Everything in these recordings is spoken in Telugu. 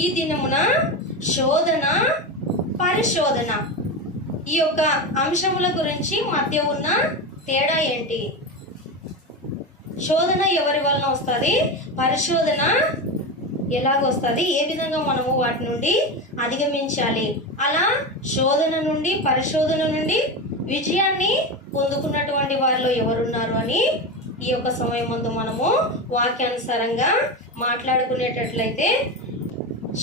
ఈ దినమున శోధన, పరిశోధన ఈ యొక్క అంశముల గురించి మధ్య ఉన్న తేడా ఏంటి? శోధన ఎవరి వలన వస్తుంది, పరిశోధన ఎలాగొస్తుంది, ఏ విధంగా మనము వాటి నుండి అధిగమించాలి, అలా శోధన నుండి పరిశోధన నుండి విజయాన్ని పొందుకున్నటువంటి వారిలో ఎవరున్నారు అని ఈ యొక్క సమయం ముందు మనము వాక్యానుసారంగా మాట్లాడుకునేటట్లయితే,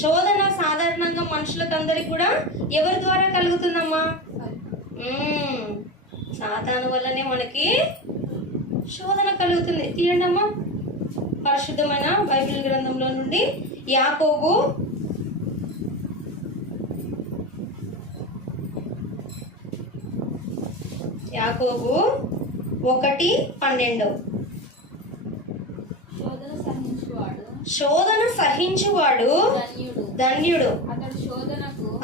శోధన సాధారణంగా మనుషులకు అందరికి కూడా ఎవరి ద్వారా కలుగుతుందమ్మా? సాతాను వల్లనే మనకి శోధన కలుగుతుంది. తీయండి అమ్మా పరిశుద్ధమైన బైబిల్ గ్రంథంలో నుండి యాకోబు 1:12. శోధన సహించువాడు ధన్యుడు,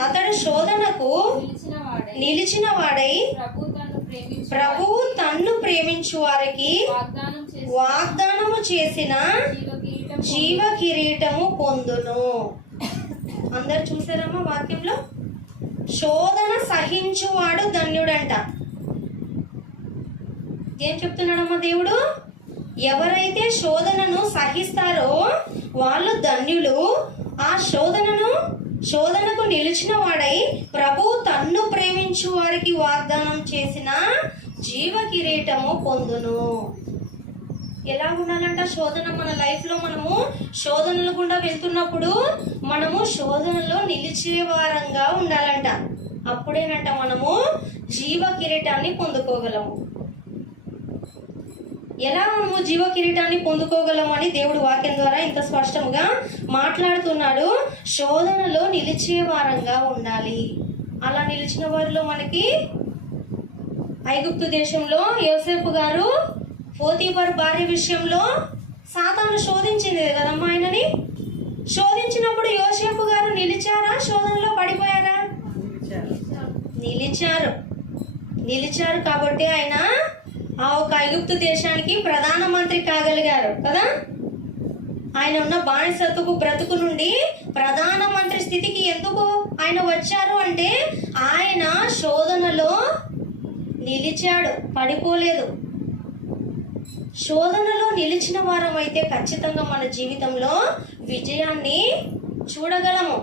అతడు శోధనకు నిలిచిన వాడై ప్రభువు తన్ను ప్రేమించు వారికి వాగ్దానము చేసిన జీవ కిరీటము పొందును. అందరు చూసారమ్మా వాక్యంలో? శోధన సహించువాడు ధన్యుడంట. ఏం చెప్తున్నాడమ్మా దేవుడు? ఎవరైతే శోధనను సహిస్తారో వాళ్ళు ధన్యులు. ఆ శోధనకు నిలిచిన వాడై ప్రభువు తన్ను ప్రేమించు వారికి వాగ్దానం చేసిన జీవ కిరీటము పొందును. ఎలా ఉండాలంట శోధన? మన లైఫ్ లో మనము శోధనలు గుండా వెళ్తున్నప్పుడు మనము శోధనలో నిలిచే వారంగా ఉండాలంట. అప్పుడేనంట మనము జీవ కిరీటాన్ని పొందుకోగలము. ఎలా మనము జీవ కిరీటాన్ని పొందుకోగలము అని దేవుడు వాక్యం ద్వారా ఇంత స్పష్టంగా మాట్లాడుతున్నాడు. శోధనలో నిలిచే వారంగా ఉండాలి. అలా నిలిచిన వారిలో మనకి ఐగుప్తు దేశంలో యోసేపు గారు పోతీఫర్ భార్య విషయంలో సాతాను శోధించింది కదమ్మా. ఆయనని శోధించినప్పుడు యోసేపు గారు నిలిచారా, శోధనలో పడిపోయారా? నిలిచారు కాబట్టి ఆయన ఆ ఒక ఐగుప్తు దేశానికి ప్రధానమంత్రి కాగలిగారు కదా. ఆయన ఉన్న బానిసత్వపు బ్రతుకు నుండి ప్రధానమంత్రి స్థితికి ఎందుకు ఆయన వచ్చారు అంటే ఆయన శోధనలో నిలిచాడు, పడిపోలేదు. శోధనలో నిలిచిన వారం అయితే ఖచ్చితంగా మన జీవితంలో విజయాన్ని చూడగలము,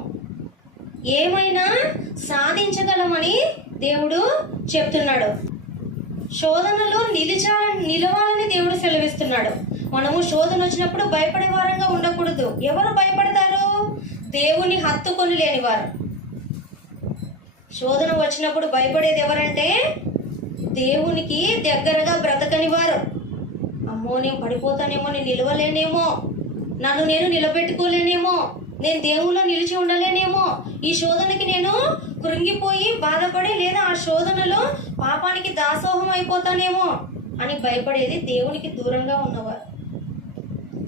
ఏమైనా సాధించగలమని దేవుడు చెప్తున్నాడు. శోధనలో నిలవాలని దేవుడు సెలవిస్తున్నాడు. మనము శోధన వచ్చినప్పుడు భయపడే వారంగా ఉండకూడదు. ఎవరు భయపడతారు? దేవుని హత్తుకొని లేనివారు. శోధన వచ్చినప్పుడు భయపడేది ఎవరంటే దేవునికి దగ్గరగా బ్రతకని వారు. అమ్మో నేను పడిపోతానేమో, నేను నిలవలేనేమో, నన్ను నేను నిలబెట్టుకోలేనేమో, నేను దేవుల్లో నిలిచి ఉండలేనేమో, ఈ శోధనకి నేను కృంగిపోయి బాధపడి లేదా ఆ శోధనలో పాపానికి దాసోహం అయిపోతానేమో అని భయపడేది దేవునికి దూరంగా ఉన్నవారు.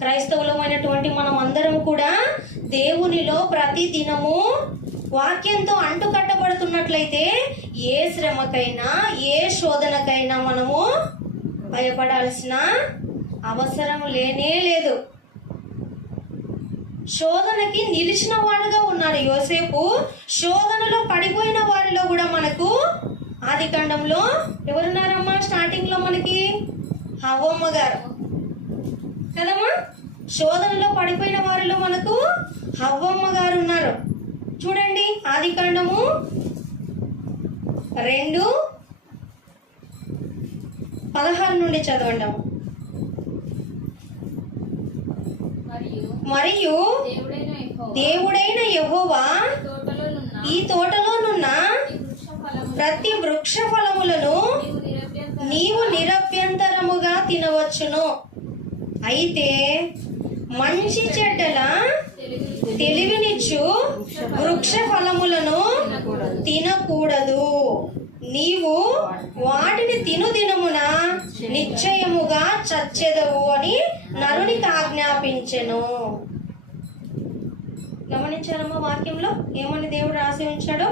క్రైస్తవులమైనటువంటి మనం అందరం కూడా దేవునిలో ప్రతి దినము వాక్యంతో అంటుకట్టబడుతున్నట్లయితే ఏ శ్రమకైనా ఏ శోధనకైనా మనము భయపడాల్సిన అవసరం లేనే లేదు. శోధనకి నిలిచిన వాడుగా ఉన్నాడు యోసేపు. శోధనలో పడిపోయిన వారిలో కూడా మనకు ఆదికాండంలో ఎవరున్నారమ్మా? స్టార్టింగ్ లో మనకి హవ్వమ్మ గారు కదమ్మా. శోధనలో పడిపోయిన వారిలో మనకు హవ్వమ్మ గారు ఉన్నారు. చూడండి ఆదికాండము 2:16 నుండి చదవండి. మరియు దేవుడైన యెహోవా ఈ తోటలోనున్న ప్రతి వృక్ష ఫలములను నీవు నిరభ్యంతరముగా తినవచ్చును, అయితే మంచి చెడ్డల తెలివినిచ్చు వృక్ష ఫలములను తినకూడదు. నీవు వాటిని తిను దినమున నిశ్చయముగా చచ్చెదవు అని నరునికి ఆజ్ఞాపించెను. గమనించారమ్మా వాక్యంలో ఏమని దేవుడు రాసి ఉంచాడో?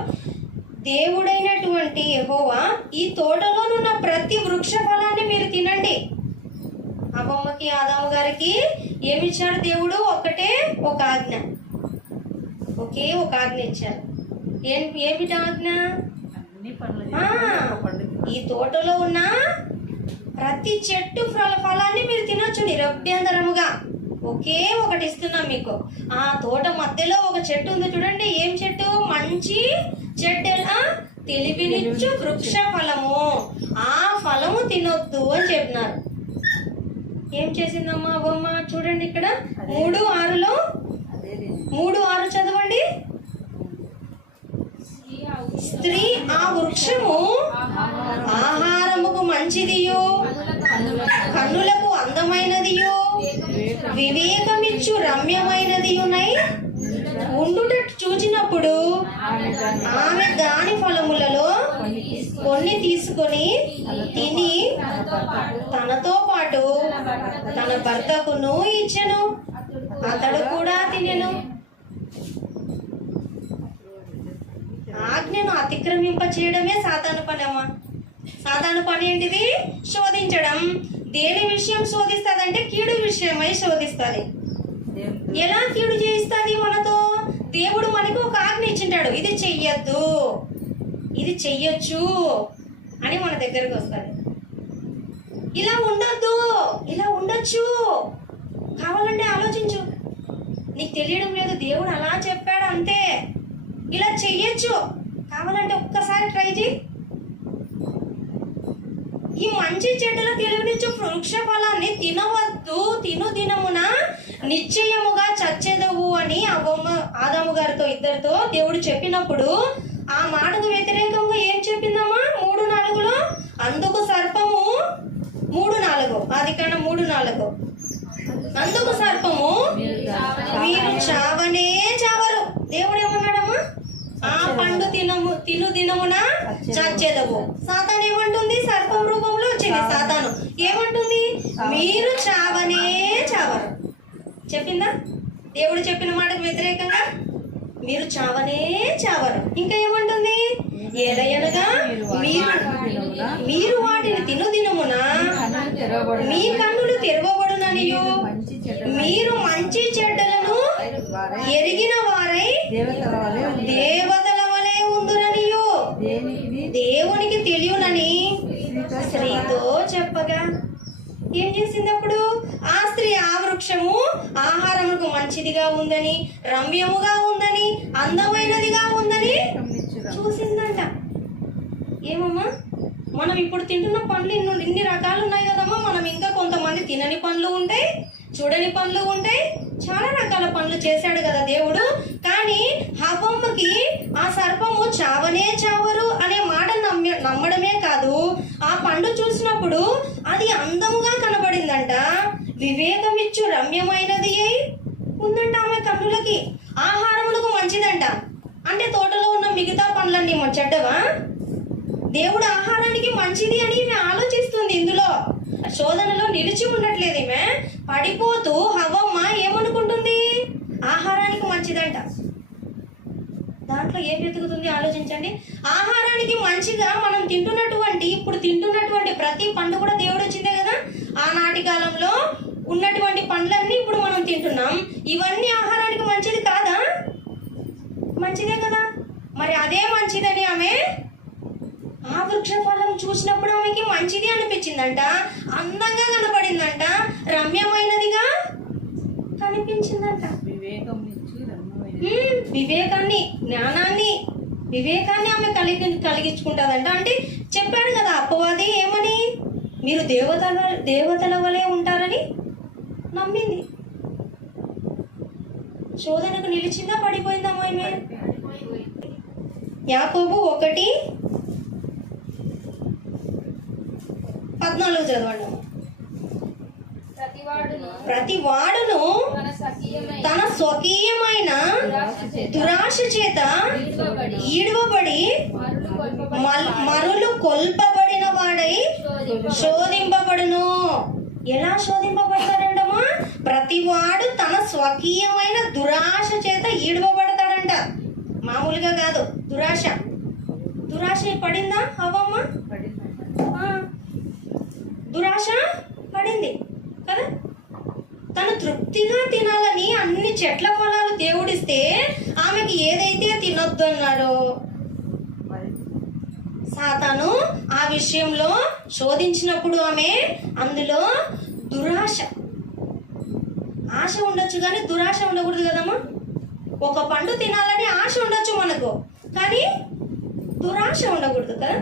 దేవుడైనటువంటి యెహోవా ఈ తోటలోనున్న ప్రతి వృక్ష ఫలాన్ని మీరు తినండి. అవ్వమ్మకి ఆదాము గారికి ఏమిచ్చాడు దేవుడు? ఒకటే ఒక ఆజ్ఞ. ఒకే ఒక ఆజ్ఞ ఇచ్చారు. ఏమిటి ఆజ్ఞ? ఈ తోటలో ఉన్న ప్రతి చెట్టు ఫలాన్ని మీరు తినొచ్చు నిరభ్యంతరముగా. ఒకే ఒకటి ఇస్తున్నాం మీకు. ఆ తోట మధ్యలో ఒక చెట్టు ఉంది చూడండి. ఏం చెట్టు? మంచి చెట్టు, తెలివినిచ్చు వృక్ష ఫలము. ఆ ఫలము తినొద్దు అని చెప్పినారు. ఏం చేసిందమ్మా అవ్వమ్మ? చూడండి ఇక్కడ 3:6లో 3:6 చదవండి. స్త్రీ ఆ వృక్షము ఆహారముకు మంచిదియో, కన్నులకు అందమైనదియో, వివేకమిచ్చు రమ్యమైనదియునై ఉండుట చూచినప్పుడు ఆమె దాని ఫలములలో కొన్ని తీసుకొని తిని తనతో పాటు తన భర్తకును ఇచ్చెను. అతడు కూడా తినెను. ఆజ్ఞను అతిక్రమింప చేయడమే సాతాను పని అమ్మా. సాతాను పని ఏంటిది? శోధించడం. దేని విషయం శోధిస్తుందంటే కీడు విషయమై శోధిస్తుంది. ఎలా కీడు చేయిస్తుంది మనతో? దేవుడు మనకు ఒక ఆజ్ఞ ఇచ్చింటాడు, ఇది చెయ్యొద్దు, ఇది చెయ్యొచ్చు అని మన దగ్గరకు వస్తుంది. ఇలా ఉండొద్దు, ఇలా ఉండొచ్చు, కావాలంటే ఆలోచించు. నీకు తెలియడం లేదు, దేవుడు అలా చెప్పాడు అంతే. ఇలా చెయ్యొచ్చు, కావాలంటే ఒక్కసారి ట్రై చేయి. ఈ మంచి చెడ్డల తెలివినిచ్చు వృక్ష ఫలాన్ని తినవద్దు, తిను దినమున నిశ్చయముగా చచ్చెదవు అని ఆదాము గారితో ఇద్దరితో దేవుడు చెప్పినప్పుడు ఆ మాటకు వ్యతిరేకంగా ఏం చెప్పిందమ్మా? 3:4లో అందుకు సర్పము 3:4 ఆదికాండం 3:4 అందుకు సర్పము మీరు చావనే చావరు. దేవుడు ఏమన్నాడమ్మా? ఆ పండు తిను దినమున చచ్చెదవు. సాతాను ఏమంటుంది? సర్పం రూపంలో వచ్చింది సాతాను. ఏమంటుంది? మీరు చావనే చావరు చెప్పిందా? దేవుడు చెప్పిన మాటకు వ్యతిరేకంగా మీరు చావనే చావరు. ఇంకా ఏమంటుంది? ఏలయనగా మీరు వాటిని తిను దినమున మీ కన్నులు తెరవబడుననియు మీరు మంచి చెడ్డలను ఎరిగిన వారై దేవతల వలె ఉందురనియు దేవునికి తెలియనని స్త్రీతో చెప్పగా ఏం చేసింది అప్పుడు? ఆ స్త్రీ ఆ వృక్షము ఆహారముకు మంచిదిగా ఉందని, రమ్యముగా ఉందని, అందమైనదిగా ఉందని చూసిందంట. ఏమమ్మా, మనం ఇప్పుడు తింటున్న పండ్లు ఇన్ని రకాలు ఉన్నాయి కదమ్మా. మనం ఇంకా కొంతమంది తినని పండ్లు ఉంటాయి, చూడని పండ్లు ఉంటాయి, చాలా రకాల పనులు చేశాడు కదా దేవుడు. కానీ హవ్వమ్మకి ఆ సర్పము చావనే చావరు అనే మాట నమ్మడమే కాదు, ఆ పండు చూసినప్పుడు అది అందముగా కనబడిందంట, వివేకమిచ్చు రమ్యమైనది అయి ఉందంట ఆమె కన్నులకి, ఆహారములకు మంచిదంట. అంటే తోటలో ఉన్న మిగతా పండ్లన్నీ చెడ్డవా? దేవుడు ఆహారానికి మంచిది అని ఈమె ఆలోచిస్తుంది. ఇందులో శోధనలో నిలిచి ఉండట్లేదు ఈమె, పడిపోతూ హవ్వమ్మ ఏమనుకుంటుంది? ఆహారానికి మంచిదంట. దాంట్లో ఏం వెతుకుతుంది ఆలోచించండి. ఆహారానికి మంచిగా మనం ఇప్పుడు తింటున్నటువంటి ప్రతి పండు కూడా దేవుడు వచ్చిందే కదా. ఆనాటి కాలంలో ఉన్నటువంటి పండ్లన్నీ ఇప్పుడు మనం తింటున్నాం. ఇవన్నీ ఆహారానికి మంచిది కాదా? మంచిదే కదా. మరి అదే మంచిదని ఆమె ఆ వృక్ష ఫలం చూసినప్పుడు ఆమెకి మంచిది అనిపించిందంట, అందంగా కనపడిందంట, రమ్యమైనదిగా కనిపించిందంట. వివేకాన్ని, జ్ఞానాన్ని, వివేకాన్ని ఆమె కలిగించుకుంటుందంట. అంటే చెప్పాడు కదా అపవాది ఏమని? మీరు దేవతల వలె ఉంటారని నమ్మింది. శోధనకు నిలిచిందా, పడిపోయిందా ఆమె? యాకోబు 1:14 చదవండి. ప్రతి వాడును తన స్వకీయమైన దురాశ చేత ఈడవబడి మరులు కొల్పబడిన వాడై శోధింపబడును. ఎలా శోధింపబడతాడంటమ్మా? ప్రతి వాడు తన స్వకీయమైన దురాశ చేత ఈడవబడతాడంట. మామూలుగా కాదు, దురాశ. దురాశ పడిందా అవ్వమ్మ? దురాశ పడింది కదా. తను తృప్తిగా తినాలని అన్ని చెట్ల ఫలాలు దేవుడిస్తే ఆ ఆమెకి ఏదైతే తినొద్దు అన్నాడో సాతాను ఆ విషయంలో శోధించినప్పుడు ఆమె అందులో ఆశ ఉండొచ్చు కానీ దురాశ ఉండకూడదు కదమ్మా. ఒక పండు తినాలని ఆశ ఉండొచ్చు మనకు, కానీ దురాశ ఉండకూడదు కదా.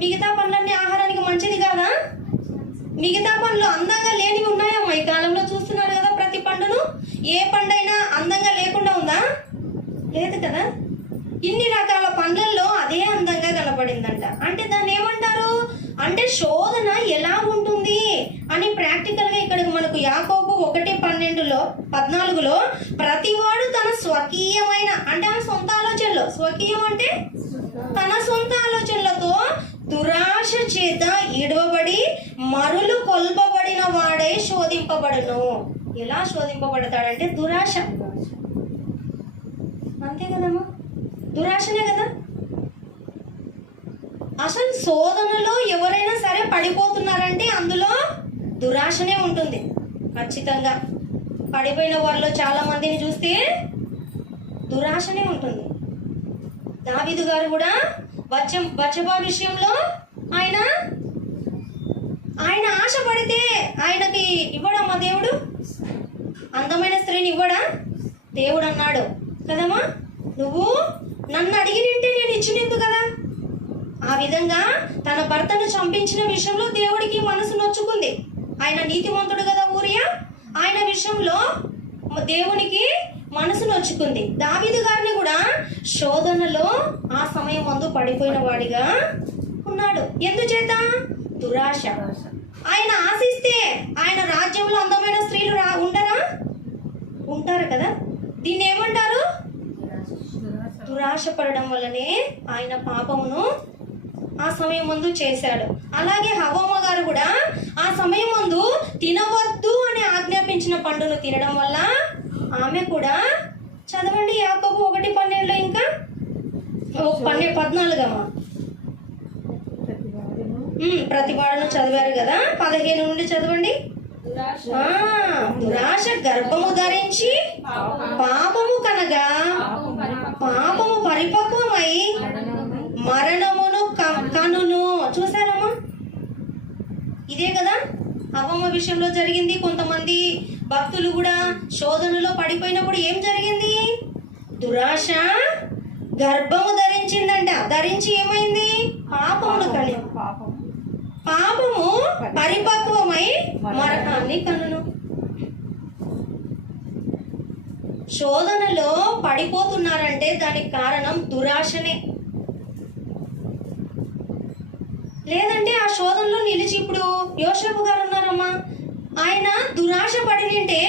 మిగతా పండ్లన్నీ ఆహారానికి మంచిది కాదా? మిగతా పండ్లు అందంగా లేనివి ఉన్నాయమ్మా ఈ కాలంలో, చూస్తున్నారు కదా ప్రతి పండును. ఏ పండైనా అందంగా లేకుండా ఉందా? లేదు కదా. ఇన్ని రకాల పండ్లల్లో అదే అందంగా కనపడిందంట. అంటే దాన్ని ఏమంటారు అంటే శోధన ఎలా ఉంటుంది అని ప్రాక్టికల్ గా ఇక్కడ మనకు యాకోబు 1:14 ప్రతివాడు తన స్వకీయమైన అంటే ఆ సొంత ఆలోచనలో, స్వకీయం అంటే తన సొంత ఆలోచనలతో దురాశ చేత ఈడవబడి మరులు కొల్పబడిన వాడై శోధింపబడును. ఎలా శోధింపబడతాడంటే దురాశ. అంతే కదమ్మా, దురాశనే కదా. అసలు శోధనలో ఎవరైనా సరే పడిపోతున్నారంటే అందులో దురాశనే ఉంటుంది ఖచ్చితంగా. పడిపోయిన వారిలో చాలా మందిని చూస్తే దురాశనే ఉంటుంది. దావీదు గారు కూడా బత్షెబా విషయంలో ఆయన ఆశపడితే ఆయనకి ఇవ్వడమ్మా దేవుడు, అందమైన స్త్రీని ఇవ్వడా? దేవుడు అన్నాడు కదమ్మా, నువ్వు నన్ను అడిగినింటే నేను ఇచ్చినందు కదా. ఆ విధంగా తన భర్తను చంపించిన విషయంలో దేవుడికి మనసు నొచ్చుకుంది. ఆయన నీతిమంతుడు కదా ఊరియా, ఆయన విషయంలో దేవునికి మనసు నొచ్చుకుంది. దావీదు గారిని కూడా శోధనలో ఆ సమయం ముందు పడిపోయిన వాడిగా ఉన్నాడు. ఎందుచేత? దురాశ. ఆయన ఆశిస్తే ఆయన రాజ్యంలో అందమైన స్త్రీలు ఉండరా? ఉంటారు కదా. దీన్ని ఏమంటారు? దురాశ పడడం వల్లనే ఆయన పాపమును ఆ సమయం ముందు చేశాడు. అలాగే హవ్వమ్మ గారు కూడా ఆ సమయం ముందు తినవద్దు అని ఆజ్ఞాపించిన పండును తినడం వల్ల ఆమె కూడా, చదవండి యాకోబు 1:12 ఇంకా 14 అమ్మా. ప్రతివాడును చదివారు కదా, 15 నుండి చదవండి. దురాశ గర్భము ధరించి పాపము కనగా పాపము పరిపక్వమై మరణమును కనును. చూసారమ్మా, ఇదే కదా హవ్వమ్మ విషయంలో జరిగింది. కొంతమంది భక్తులు కూడా శోధనలో పడిపోయినప్పుడు ఏం జరిగింది? దురాశ గర్భము ధరించిందంట. ధరించి ఏమైంది? పాపమును కని పాపము పరిపక్వమై మరణాన్ని కనును. శోధనలో పడిపోతున్నారంటే దానికి కారణం దురాశనే. లేదంటే ఆ శోధనలో నిలిచి, ఇప్పుడు యోసేపు గారు ఉన్నారమ్మా, ఆయన దురాశ పడినంటే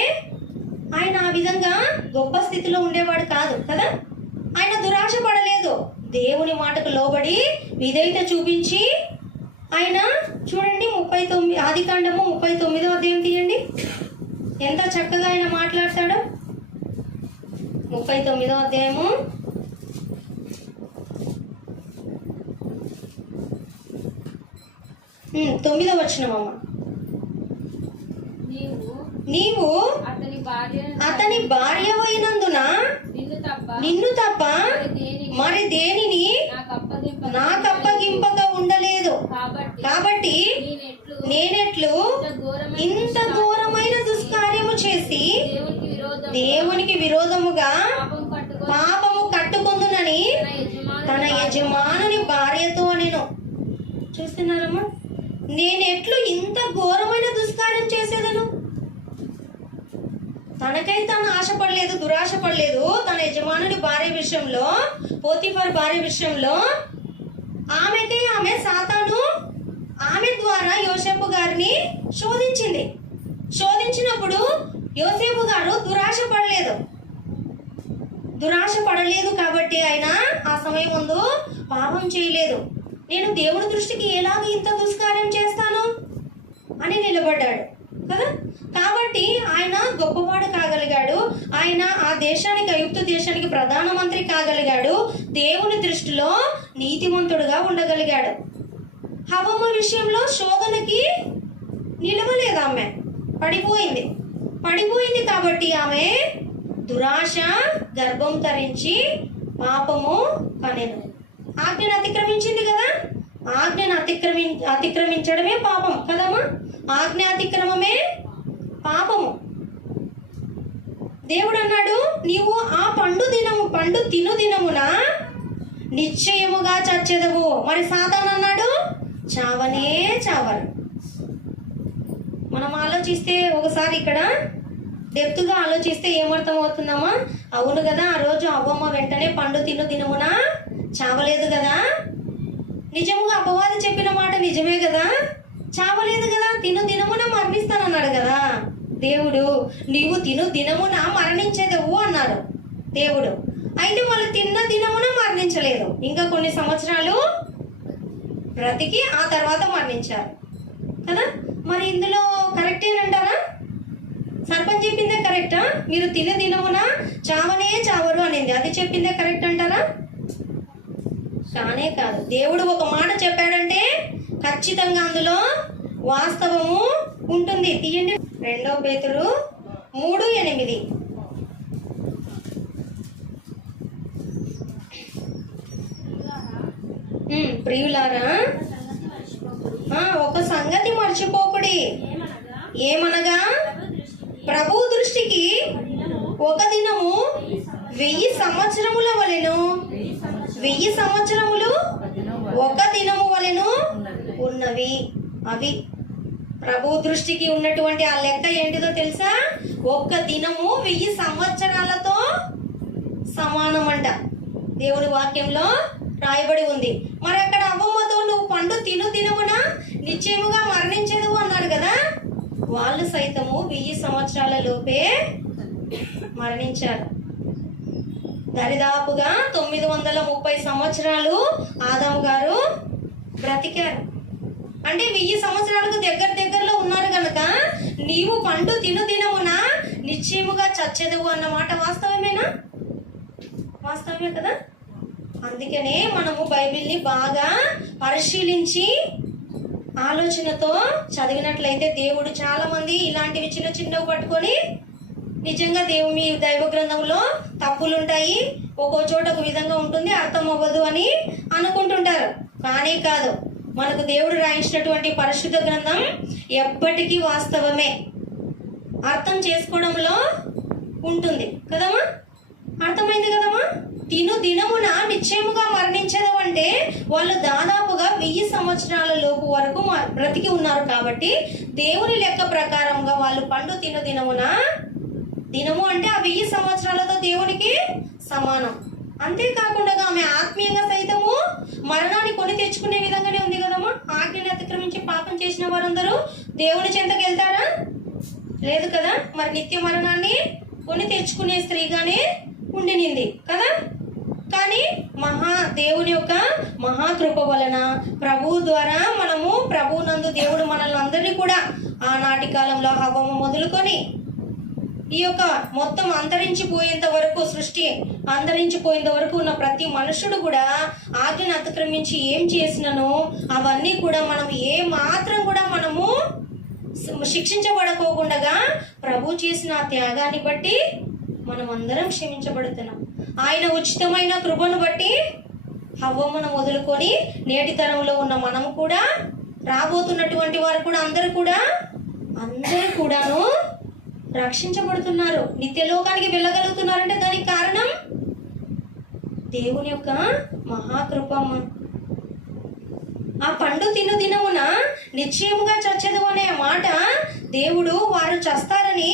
ఆయన ఆ విధంగా గొప్ప స్థితిలో ఉండేవాడు కాదు కదా. ఆయన దురాశ పడలేదు, దేవుని మాటకు లోబడి విధేయత చూపించి ఆయన చూడండి 39 ఆదికాండము 39వ అధ్యాయం తీయండి, ఎంత చక్కగా ఆయన మాట్లాడతాడో. 39వ అధ్యాయము 9వ వచనం అమ్మ. నీవు అతని భార్యవైనందున నిన్ను తప్ప మరి దేనిని నాకు అప్పగింపగా ఉండలేదు. కాబట్టి నేనెట్లు ఇంత ఘోరమైన దుష్కార్యము చేసి దేవునికి విరోధముగా పాపము కట్టుకొందునని తన యజమానుని భార్యతో నేను. చూస్తున్నారమ్మా, నేనెట్లు ఇంత ఘోరమైన దుష్కార్యం చేసేదను. తనకై తను ఆశపడలేదు, దురాశ పడలేదు. తన యజమానుని భార్య విషయంలో, పోతిఫర్ భార్య విషయంలో ఆమె సాతాను ఆమె ద్వారా యోసేపు గారిని శోధించినప్పుడు యోసేపు గారు దురాశ పడలేదు కాబట్టి ఆయన ఆ సమయం ముందు పాపం చేయలేదు. నేను దేవుని దృష్టికి ఎలాగ ఇంత దుష్కార్యం చేస్తాను అని నిలబడ్డాడు కదా. కాబట్టి ఆయన గొప్పవాడు కాగలిగాడు. ఆయన ఆ దేశానికి, ఐగుప్తు దేశానికి ప్రధానమంత్రి కాగలిగాడు. దేవుని దృష్టిలో నీతిమంతుడుగా ఉండగలిగాడు. హవ్వమ్మ విషయంలో శోధనకి నిలవలేదు. ఆమె పడిపోయింది కాబట్టి ఆమె దురాశ గర్భం ధరించి పాపము కనెను. ఆజ్ఞను అతిక్రమించింది కదా, ఆజ్ఞను అతిక్రమించడమే పాపం కదమ్మా. ఆజ్ఞ అతిక్రమమే పాపము. దేవుడు అన్నాడు, నీవు ఆ పండు తిను దినమున నిశ్చయముగా చచ్చెదవు. మరి సాతాను అన్నాడు, చావనే చావరు. మనం ఆలోచిస్తే ఒకసారి ఇక్కడ డెప్త్గా ఆలోచిస్తే ఏమర్థం అవుతుందమ్మా? అవును కదా, ఆ రోజు అవ్వమ్మ వెంటనే పండు తిను దినమున చావలేదు కదా. నిజముగా అపవాది చెప్పిన మాట నిజమే కదా, చావలేదు కదా, తిను దినమున మరణిస్తానన్నాడు కదా దేవుడు. నీవు తిను దినమున మరణించేదవు అన్నాడు దేవుడు. అయితే వాళ్ళు తిన్న దినమున మరణించలేదు, ఇంకా కొన్ని సంవత్సరాలు బ్రతికి ఆ తర్వాత మరణించారు కదా. మరి ఇందులో కరెక్టేనంటారా? సర్పంచ్ చెప్పిందే కరెక్టా? మీరు తిన దినమున చావనే చావరు అనింది, అది చెప్పిందే కరెక్ట్ అంటారా? కానే కాదు. దేవుడు ఒక మాట చెప్పాడంటే ఖచ్చితంగా అందులో వాస్తవము ఉంటుంది. తీయండి 2 పేతురు 3:8. ప్రియులారా, ఒక సంగతి మర్చిపోకుడి. ఏమనగా ప్రభు దృష్టికి ఒక దినము 1000 సంవత్సరముల వలెను, 1000 సంవత్సరములు ఒక దినము వలెను ఉన్నవి. అవి ప్రభు దృష్టికి ఉన్నటువంటి ఆ లెక్క ఏంటిదో తెలుసా? ఒక్క దినము 1000 సంవత్సరాలతో సమానం అంట. దేవుని వాక్యంలో రాయబడి ఉంది. మరి అక్కడ అవ్వమ్మతో నువ్వు పండు తిను దినమున నిశ్చయముగా మరణించదు అన్నాడు కదా. వాళ్ళు సైతము 1000 సంవత్సరాల లోపే మరణించారు. దరిదాపుగా 930 సంవత్సరాలు ఆదాము గారు బ్రతికారు. అంటే 1000 సంవత్సరాలకు దగ్గరలో ఉన్నారు కనుక నీవు పండు తిను దినమున నిశ్చయముగా చచ్చెదవు అన్నమాట వాస్తవమేనా? వాస్తవమే కదా. అందుకనే మనము బైబిల్ని బాగా పరిశీలించి ఆలోచనతో చదివినట్లయితే దేవుడు చాలా మంది ఇలాంటివి చిన్నవి పట్టుకొని నిజంగా మీ దైవ గ్రంథంలో తప్పులుంటాయి, ఒక్కో చోట ఒక విధంగా ఉంటుంది, అర్థం అవ్వదు అని అనుకుంటుంటారు. కానీ కాదు, మనకు దేవుడు రాయించినటువంటి పరిశుద్ధ గ్రంథం ఎప్పటికీ వాస్తవమే, అర్థం చేసుకోవడంలో ఉంటుంది కదమ్మా. అర్థమైంది కదమ్మా. తిను దినమున నిశ్చయముగా మరణించదు అంటే వాళ్ళు దాదాపుగా 1000 సంవత్సరాల లోపు వరకు బ్రతికి ఉన్నారు. కాబట్టి దేవుని లెక్క ప్రకారంగా వాళ్ళు పండు తిను దినమున, దినము అంటే ఆ 1000 సంవత్సరాలతో దేవునికి సమానం. అంతేకాకుండా ఆమె ఆత్మీయంగా సైతము మరణాన్ని కొని తెచ్చుకునే విధంగానే ఉంది కదమ్మా. ఆజ్ఞను అతిక్రమించి పాపం చేసిన వారందరూ దేవుని చెంతకు వెళ్తారా? లేదు కదా. మరి నిత్య మరణాన్ని కొని తెచ్చుకునే స్త్రీగానే ఉండినింది కదా. కానీ దేవుని యొక్క మహాకృప వలన ప్రభు ద్వారా మనము ప్రభునందు దేవుడు మనల్ని అందరినీ కూడా ఆనాటి కాలంలో హవ్వము మొదలుకొని ఈ యొక్క మొత్తం అంతరించిపోయేంత వరకు, సృష్టి అంతరించిపోయేంత వరకు ఉన్న ప్రతి మనుషుడు కూడా ఆజ్ఞను అతిక్రమించి ఏం చేసినను అవన్నీ కూడా మనం ఏ మాత్రం కూడా మనము శిక్షించబడకోకుండా ప్రభు చేసిన త్యాగాన్ని బట్టి మనం అందరం క్షమించబడుతున్నాం. ఆయన ఉచితమైన కృపను బట్టి హవ్వమ్మను మొదలుకొని నేటి తరంలో ఉన్న మనము కూడా, రాబోతున్నటువంటి వారు కూడా అందరూ కూడాను రక్షించబడుతున్నారు, నిత్యలోకానికి వెళ్ళగలుగుతున్నారంటే దానికి కారణం దేవుని యొక్క మహాకృపమ్మ. ఆ పండు తిను దినమున నిశ్చయముగా చచ్చదు అనే మాట దేవుడు వారు చస్తారని,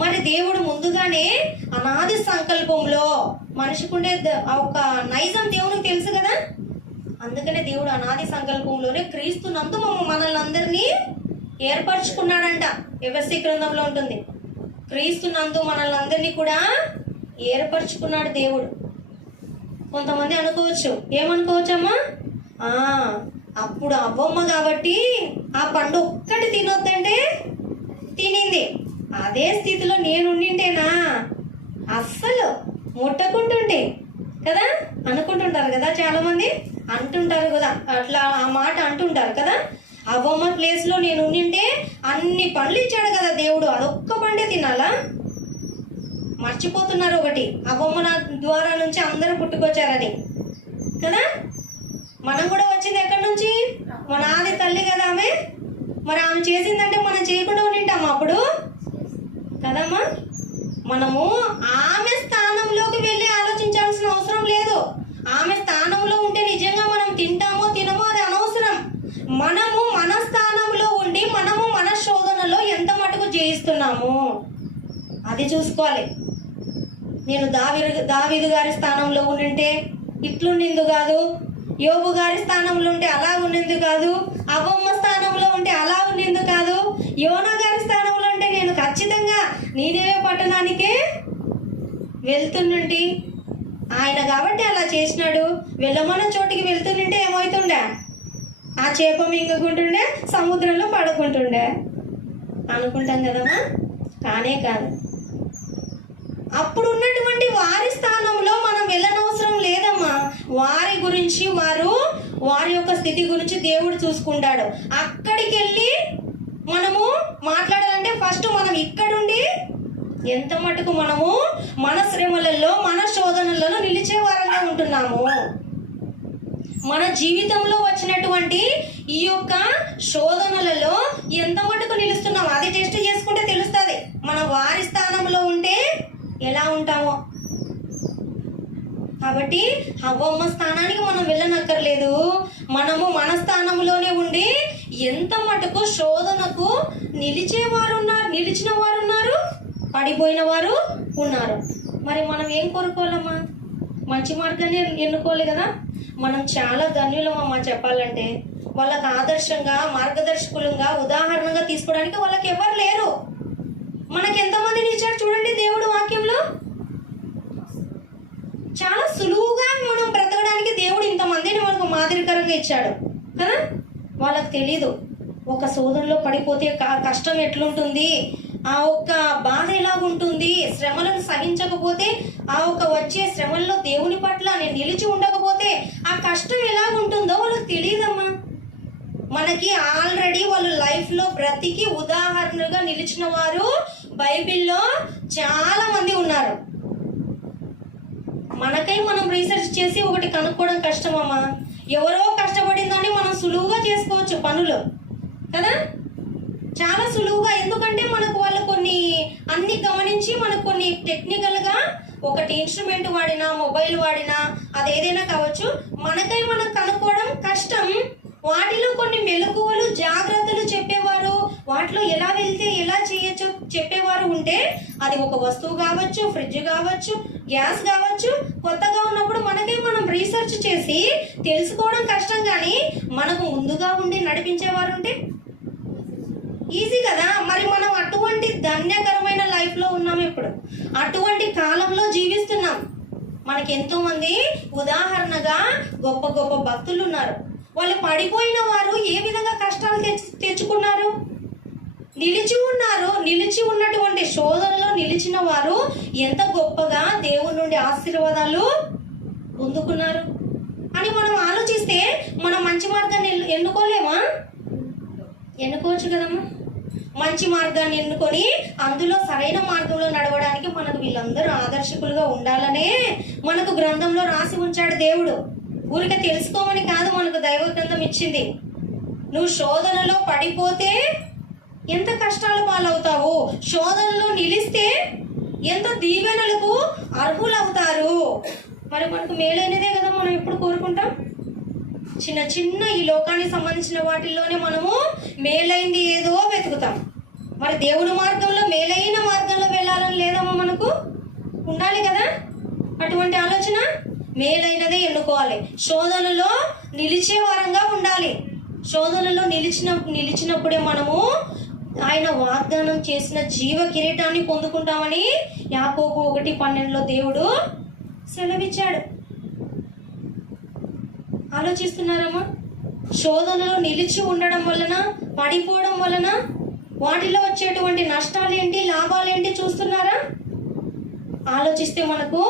మరి దేవుడు ముందుగానే అనాది సంకల్పంలో మనిషికుండే ఒక నైజం దేవునికి తెలుసు కదా. అందుకనే దేవుడు అనాది సంకల్పంలోనే క్రీస్తు నందు మనల్ని అందరినీ ఏర్పరచుకున్నాడంట. ఎఫెసీ గ్రంథంలో ఉంటుంది, క్రీస్తు నందు మనల్ని అందరినీ కూడా ఏర్పరచుకున్నాడు దేవుడు. కొంతమంది అనుకోవచ్చు, ఏమనుకోవచ్చమ్మా, అప్పుడు అవ్వమ్మ కాబట్టి ఆ పండు ఒక్కటి తినొద్దంటే తినింది, అదే స్థితిలో నేనుండింటేనా అస్సలు ముట్టకుంటుంటే కదా అనుకుంటుంటారు కదా. చాలా మంది అంటుంటారు కదా, అట్లా ఆ మాట అంటుంటారు కదా. అవ్వమ్మ ప్లేస్ లో నేను ఉండింటే అన్ని పండ్లు ఇచ్చాడు కదా దేవుడు, అదొక్క పండే తినాలా? మర్చిపోతున్నారు ఒకటి, అవ్వమ్మ ద్వారా నుంచి అందరూ పుట్టుకొచ్చారని కదా. మనం కూడా వచ్చింది ఎక్కడి నుంచి? మన ఆది తల్లి కదా ఆమె. మరి ఆమె చేసిందంటే మనం చేయకుండా ఉండింటామా అప్పుడు? కదమ్మా. మనము ఆమె స్థానంలోకి వెళ్ళి ఆలోచించాల్సిన అవసరం లేదు. ఆమె స్థానంలో ఉంటే నిజంగా మనం తింటామో తినమో అది అనవసరం. మనము మన స్థానంలో ఉండి మనము మన శోధనలో ఎంత మటుకు జయిస్తున్నాము అది చూసుకోవాలి. నేను దావీదు గారి స్థానంలో ఉండింటే ఇట్లుండింది కాదు, యోబు గారి స్థానంలో ఉంటే అలా ఉండింది కాదు, అవ్వమ్మ స్థానంలో ఉంటే అలా ఉండింది కాదు, యోనా గారి స్థానంలో ఉంటే నేను ఖచ్చితంగా నీనివే పట్టణానికే వెళ్తుండి. ఆయన కాబట్టి అలా చేసినాడు. వెళ్ళమన్న చోటికి వెళ్తుంటే ఏమవుతుండే? ఆ చేప మింగుకుంటుండే, సముద్రంలో పడుకుంటుండే అనుకుంటాం కదమ్మా. కానే కాదు. అప్పుడు ఉన్నటువంటి వారి స్థానంలో మనం వెళ్ళనవసరం లేదమ్మా. వారి గురించి వారి యొక్క స్థితి గురించి దేవుడు చూసుకుంటాడు. అక్కడికి వెళ్ళి మనము మాట్లాడాలంటే ఫస్ట్ మనం ఇక్కడుండి ఎంత మటుకు మనము మన శ్రమలలో మన శోధనలలో నిలిచే వారంగా ఉంటున్నాము. మన జీవితంలో వచ్చినటువంటి ఈ యొక్క శోధనలలో ఎంత మటుకు నిలుస్తున్నాం అది టెస్ట్ చేసుకుంటే తెలుస్తుంది. మనం వారి స్థానంలో ఉంటే ఎలా ఉంటామో. కాబట్టి అవ్వమ్మ స్థానానికి మనం వెళ్ళనక్కర్లేదు. మనము మన స్థానంలోనే ఉండి ఎంత మటుకు శోధనకు నిలిచిన వారు ఉన్నారు, పడిపోయిన వారు ఉన్నారు. మరి మనం ఏం కోరుకోవాలమ్మా? మంచి మార్గాన్ని ఎన్నుకోవాలి కదా. మనం చాలా ధన్యులమమ్మా చెప్పాలంటే. వాళ్ళకి ఆదర్శంగా, మార్గదర్శకులుగా, ఉదాహరణగా తీసుకోవడానికి వాళ్ళకి ఎవరు లేరు. మనకి ఎంతమందిని ఇచ్చాడు చూడండి దేవుడు వాక్యంలో. చాలా సులువుగా మనం బ్రతకడానికి దేవుడు ఇంతమందిని మనకు మాదిరికరంగా ఇచ్చాడు కదా. వాళ్ళకి తెలీదు ఒక శోధనలో పడిపోతే కష్టం ఎట్లుంటుంది, ఆ ఒక్క బాధ ఎలాగుంటుంది, శ్రమలను సహించకపోతే, ఆ ఒక్క వచ్చే శ్రమల్లో దేవుని పట్ల నేను నిలిచి ఉండకపోతే ఆ కష్టం ఎలాగుంటుందో వాళ్ళకి తెలియదమ్మా. మనకి ఆల్రెడీ వాళ్ళు లైఫ్లో బ్రతికి ఉదాహరణగా నిలిచిన వారు బైబిల్లో చాలా మంది ఉన్నారు. మనకై మనం రీసెర్చ్ చేసి ఒకటి కనుక్కోవడం కష్టమమ్మా. ఎవరో కష్టపడిందని మనం సులువుగా చేసుకోవచ్చు పనులు కదా, చాలా సులువుగా. ఎందుకంటే మనకు వాళ్ళు కొన్ని అన్ని గమనించి మనకు కొన్ని టెక్నికల్గా ఒకటి ఇన్స్ట్రుమెంట్ వాడినా, మొబైల్ వాడినా, అదేదైనా కావచ్చు, మనకై మనం కనుక్కోవడం కష్టం. వాటిలో కొన్ని మెలకువలు, జాగ్రత్తలు చెప్పేవారు, వాటిలో ఎలా వెళ్తే ఎలా చేయొచ్చు చెప్పేవారు ఉంటే, అది ఒక వస్తువు కావచ్చు, ఫ్రిడ్జ్ కావచ్చు, గ్యాస్ కావచ్చు, కొత్తగా ఉన్నప్పుడు మనకే మనం రీసెర్చ్ చేసి తెలుసుకోవడం కష్టం. కానీ మనకు ముందుగా ఉండి నడిపించేవారు ఉంటే ఈజీ కదా. మరి మనం అటువంటి ధన్యకరమైన లైఫ్లో ఉన్నాం ఇప్పుడు, అటువంటి కాలంలో జీవిస్తున్నాం. మనకి ఎంతో మంది ఉదాహరణగా గొప్ప గొప్ప భక్తులు ఉన్నారు. వాళ్ళు పడిపోయిన వారు ఏ విధంగా కష్టాలు తెచ్చుకున్నారు, నిలిచి ఉన్నటువంటి శోధనలో నిలిచిన వారు ఎంత గొప్పగా దేవుని నుండి ఆశీర్వాదాలు పొందుకున్నారు అని మనం ఆలోచిస్తే మనం మంచి మార్గాన్ని ఎన్నుకోలేమా? ఎన్నుకోవచ్చు కదమ్మా. మంచి మార్గాన్ని ఎన్నుకొని అందులో సరైన మార్గంలో నడవడానికి మనకు వీళ్ళందరూ ఆదర్శకులుగా ఉండాలనే మనకు గ్రంథంలో రాసి ఉంచాడు దేవుడు. ఊరికే తెలుసుకోమని కాదు మనకు దైవ గ్రంథం ఇచ్చింది. నువ్వు శోధనలో పడిపోతే ఎంత కష్టాలు పాలవుతావు, శోధనలో నిలిస్తే ఎంత దీవెనలకు అర్హులవుతారు. మరి మనకు మేలైనదే కదా మనం ఎప్పుడు కోరుకుంటాం. చిన్న చిన్న ఈ లోకానికి సంబంధించిన వాటిల్లోనే మనము మేలైంది ఏదో వెతుకుతాం. మరి దేవుని మార్గంలో మేలైన మార్గంలో వెళ్ళాలని లేదమ్మా, మనకు ఉండాలి కదా అటువంటి ఆలోచన. మేలైనదే ఎన్నుకోవాలి. శోధనలో నిలిచే వారంగా ఉండాలి. శోధనలో నిలిచినప్పుడే మనము ఆయన వాగ్దానం చేసిన జీవ కిరీటాన్ని పొందుకుంటామని యాకోబు 1:12 దేవుడు సెలవిచ్చాడు. ఆలోచిస్తున్నారమ్మా? శోధనలో నిలిచి ఉండడం వలన, పడిపోవడం వలన వాటిలో వచ్చేటువంటి నష్టాలేంటి, లాభాలేంటి చూస్తున్నారా? ఆలోచిస్తే మనకు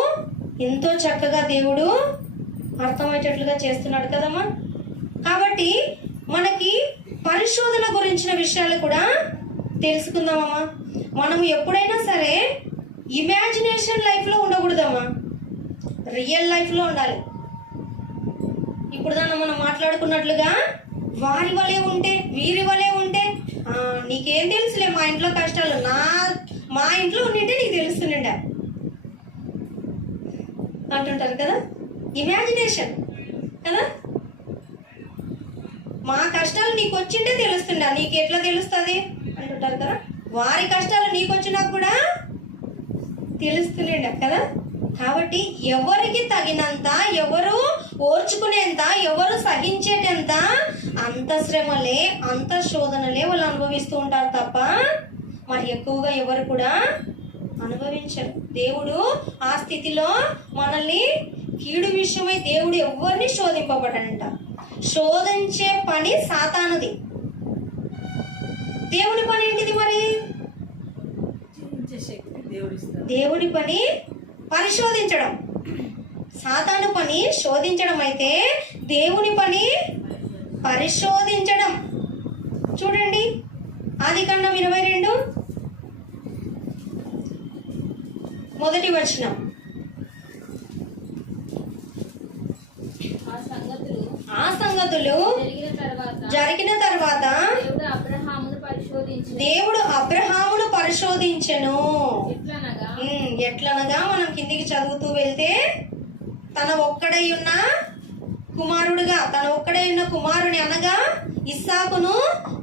ఎంతో చక్కగా దేవుడు అర్థమయ్యేటట్లుగా చేస్తున్నాడు కదమ్మా. కాబట్టి మనకి పరిశోధన గురించిన విషయాలు కూడా తెలుసుకుందామమ్మా. మనం ఎప్పుడైనా సరే ఇమాజినేషన్ లైఫ్లో ఉండకూడదమ్మా, రియల్ లైఫ్లో ఉండాలి. ఇప్పుడు దాన్ని మనం మాట్లాడుకున్నట్లుగా వారి వలే ఉంటే వీరి వలే ఉంటే నీకేం తెలుసులే మా ఇంట్లో కష్టాలు, మా ఇంట్లో ఉండింటే నీకు తెలుస్తుండే అంటుంటారు కదా. ఇమాజినేషన్ కదా, మా కష్టాలు నీకు వచ్చింటే తెలుస్తుండే, నీకు ఎట్లా తెలుస్తుంది అంటుంటారు కదా. వారి కష్టాలు నీకు వచ్చినా కూడా తెలుస్తుండే కదా. కాబట్టి ఎవరికి తగినంత, ఎవరు ఓర్చుకునేంత, ఎవరు సహించేటంత అంత శ్రమలే, అంత శోధనలే వాళ్ళు అనుభవిస్తూ ఉంటారు తప్ప మరి ఎక్కువగా ఎవరు కూడా అనుభవించరు. దేవుడు ఆ స్థితిలో మనల్ని కీడు విషయమై దేవుడు ఎవరిని శోధింపబడనంట. శోధించే పని సాతానుది. దేవుని పని ఏంటిది మరి? దేవుడి పని పరిశోధించడం. సాతాను పని శోధించడం అయితే దేవుని పని పరిశోధించడం. చూడండి ఆదికాండం 22 మొదటి వచనం. ఆ సంగతులు జరిగిన తర్వాత దేవుడు అబ్రహామును పరిశోధించెను. ఎట్లనగా మనం కిందికి చదువుతూ వెళ్తే తన ఒక్కడై ఉన్న కుమారుని అనగా ఇస్సాకును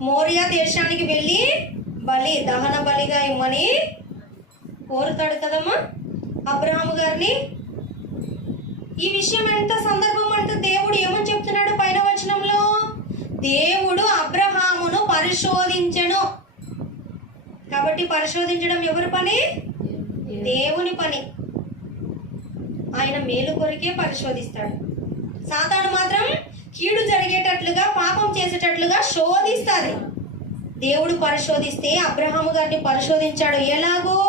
మోరియా దేశానికి వెళ్ళి దహన బలిగా ఇమ్మని కోరుతాడు కదమ్మా అబ్రహాము గారిని. ఈ విషయం ఎంత సందర్భం అంటే దేవుడు ఏమని చెప్తున్నాడు పైన వచనంలో? దేవుడు అబ్రహామును పరిశోధించెను. కాబట్టి పరిశోధించడం ఎవరి పని? దేవుని పని. ఆయన మేలు కొరికే పరిశోధిస్తాడు. సాతాను మాత్రం కీడు జరిగేటట్లుగా, పాపం చేసేటట్లుగా శోధిస్తాడు. దేవుడు పరిశోధిస్తే అబ్రహాము గారిని పరిశోధించాడు. ఎలాగో?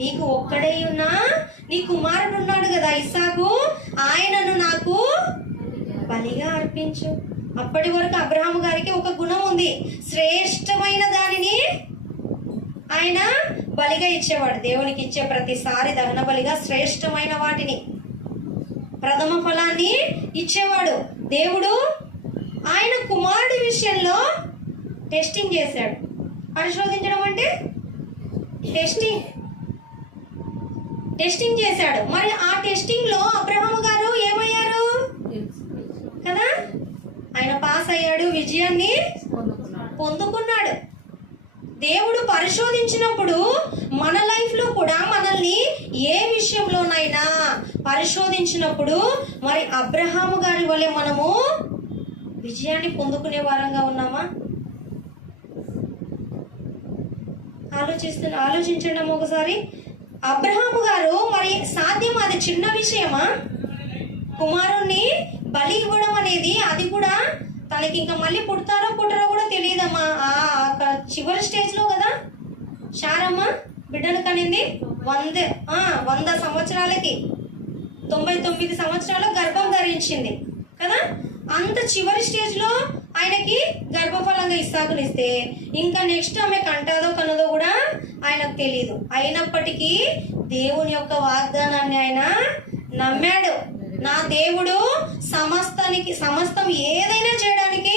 నీకు ఒక్కడై ఉన్నా నీ కుమారుడు ఉన్నాడు కదా ఇస్సాకు, ఆయనను నాకు బలిగా అర్పించు. అప్పటి వరకు అబ్రహాము గారికి ఒక గుణం ఉంది, శ్రేష్టమైన దానిని ఆయన బలిగా ఇచ్చేవాడు. దేవునికి ఇచ్చే ప్రతిసారి దహన బలిగా శ్రేష్టమైన వాటిని, ప్రథమ ఫలాన్ని ఇచ్చేవాడు. దేవుడు ఆయన కుమారుడి విషయంలో టెస్టింగ్ చేశాడు. పరిశోధించడం అంటే టెస్టింగ్ చేశాడు. మరి ఆ టెస్టింగ్ లో అబ్రహాము గారు ఏమయ్యారు కదా, ఆయన పాస్ అయ్యాడు, విజయాన్ని పొందుకున్నాడు. దేవుడు పరిశోధించినప్పుడు మన లైఫ్ లో కూడా మనల్ని ఏ విషయంలోనైనా పరిశోధించినప్పుడు మరి అబ్రహాము గారి వలె మనము విజయాన్ని పొందుకునే వారంగా ఉన్నామా? ఆలోచించండి ఒకసారి. అబ్రహాము గారు మరి సాధ్యం, అది చిన్న విషయమా? కుమారుణ్ణి బలి ఇవ్వడం అనేది, అది కూడా తనకి ఇంకా మళ్ళీ పుడతారో పుట్టరో కూడా తెలియదమ్మా. చివరి స్టేజ్ లో కదా శారమ్మ బిడ్డను కనింది. 100 సంవత్సరాలకి 99 సంవత్సరాలు గర్భం ధరించింది కదా. అంత చివరి స్టేజ్ లో ఆయనకి గర్భఫలంగా ఇస్సాకునిస్తే ఇంకా నెక్స్ట్ ఆమె కంటాదో కనదో కూడా ఆయనకు తెలియదు. అయినప్పటికీ దేవుని యొక్క వాగ్దానాన్ని ఆయన నమ్మాడు. నా దేవుడు సమస్తం ఏదైనా చేయడానికి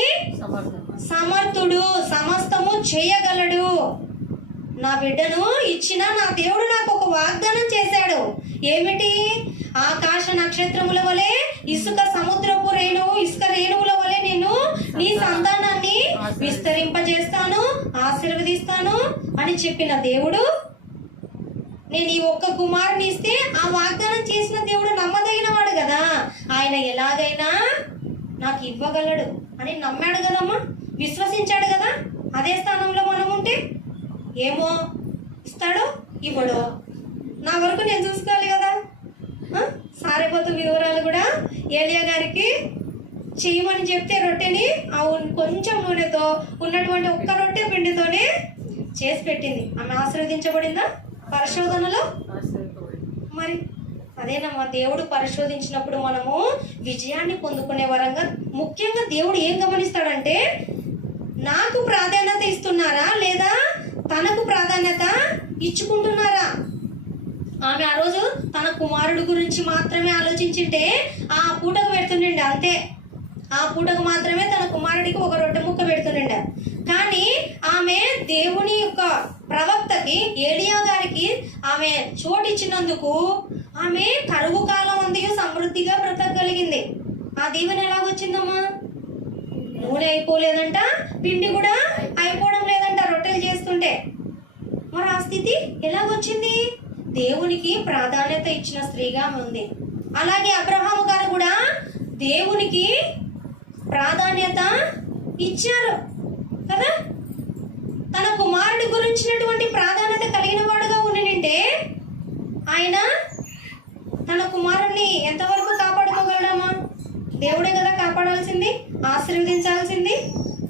సమర్థుడు, సమస్తము చేయగలడు. నా బిడ్డను ఇచ్చిన నా దేవుడు నాకు ఒక వాగ్దానం చేశాడు. ఏమిటి? ఆకాశ నక్షత్రముల వలె, ఇసుక రేణువుల వలె నేను నీ సంతానాన్ని విస్తరింపజేస్తాను, ఆశీర్వదిస్తాను అని చెప్పిన దేవుడు, నేను ఈ ఒక్క కుమారుని ఇస్తే ఆ వాగ్దానం చేసిన దేవుడు నమ్మదగిన వాడు కదా, ఆయన ఎలాగైనా నాకు ఇవ్వగలడు అని నమ్మాడు కదమ్మా, విశ్వసించాడు కదా. అదే స్థానంలో మనం ఉంటే ఏమో ఇస్తాడో ఇవ్వడో నా వరకు నేను చూసుకోవాలి కదా. సారెపోతు వివరాలు కూడా ఏలియా గారికి చేయమని చెప్తే రొట్టెని కొంచెం నూనెతో ఉన్నటువంటి ఒక్క రొట్టె పిండితోనే చేసి పెట్టింది. ఆమె ఆశీర్వదించబడిందా పరిశోధనలో? మరి అదేనమ్మా, దేవుడు పరిశోధించినప్పుడు మనము విజయాన్ని పొందుకునే వరంగా, ముఖ్యంగా దేవుడు ఏం గమనిస్తాడంటే, నాకు ప్రాధాన్యత ఇస్తున్నారా లేదా తనకు ప్రాధాన్యత ఇచ్చుకుంటున్నారా? ఆమె ఆ రోజు తన కుమారుడు గురించి మాత్రమే ఆలోచించింటే ఆ పూటకు పెడుతుండే, అంతే. ఆ పూటకు మాత్రమే తన కుమారుడికి ఒక రొట్టె ముక్క పెడుతుండే. కానీ ఆమె దేవుని యొక్క ప్రవక్తకి ఏలియా గారికి ఆమె చోటిచ్చినందుకు ఆమె కరువు కాలం అంది సమృద్ధిగా బ్రతకగలిగింది. ఆ దీవెన ఎలాగొచ్చిందమ్మా? నూనె అయిపోలేదంట, పిండి కూడా అయిపోవడం లేదంట రొట్టెలు చేస్తుంటే. మరి ఆ స్థితి ఎలాగొచ్చింది? దేవునికి ప్రాధాన్యత ఇచ్చిన స్త్రీగా ఉంది. అలాగే అబ్రహాము గారు కూడా దేవునికి ప్రాధాన్యత ఇచ్చారు కదా. తన కుమారుడి గురించినటువంటి ప్రాధాన్యత కలిగిన వాడుగా ఉండినంటే ఆయన తన కుమారుణ్ణి ఎంతవరకు కాపాడుకోగలడమ్మా? దేవుడే కదా కాపాడాల్సింది, ఆశీర్వదించాల్సింది,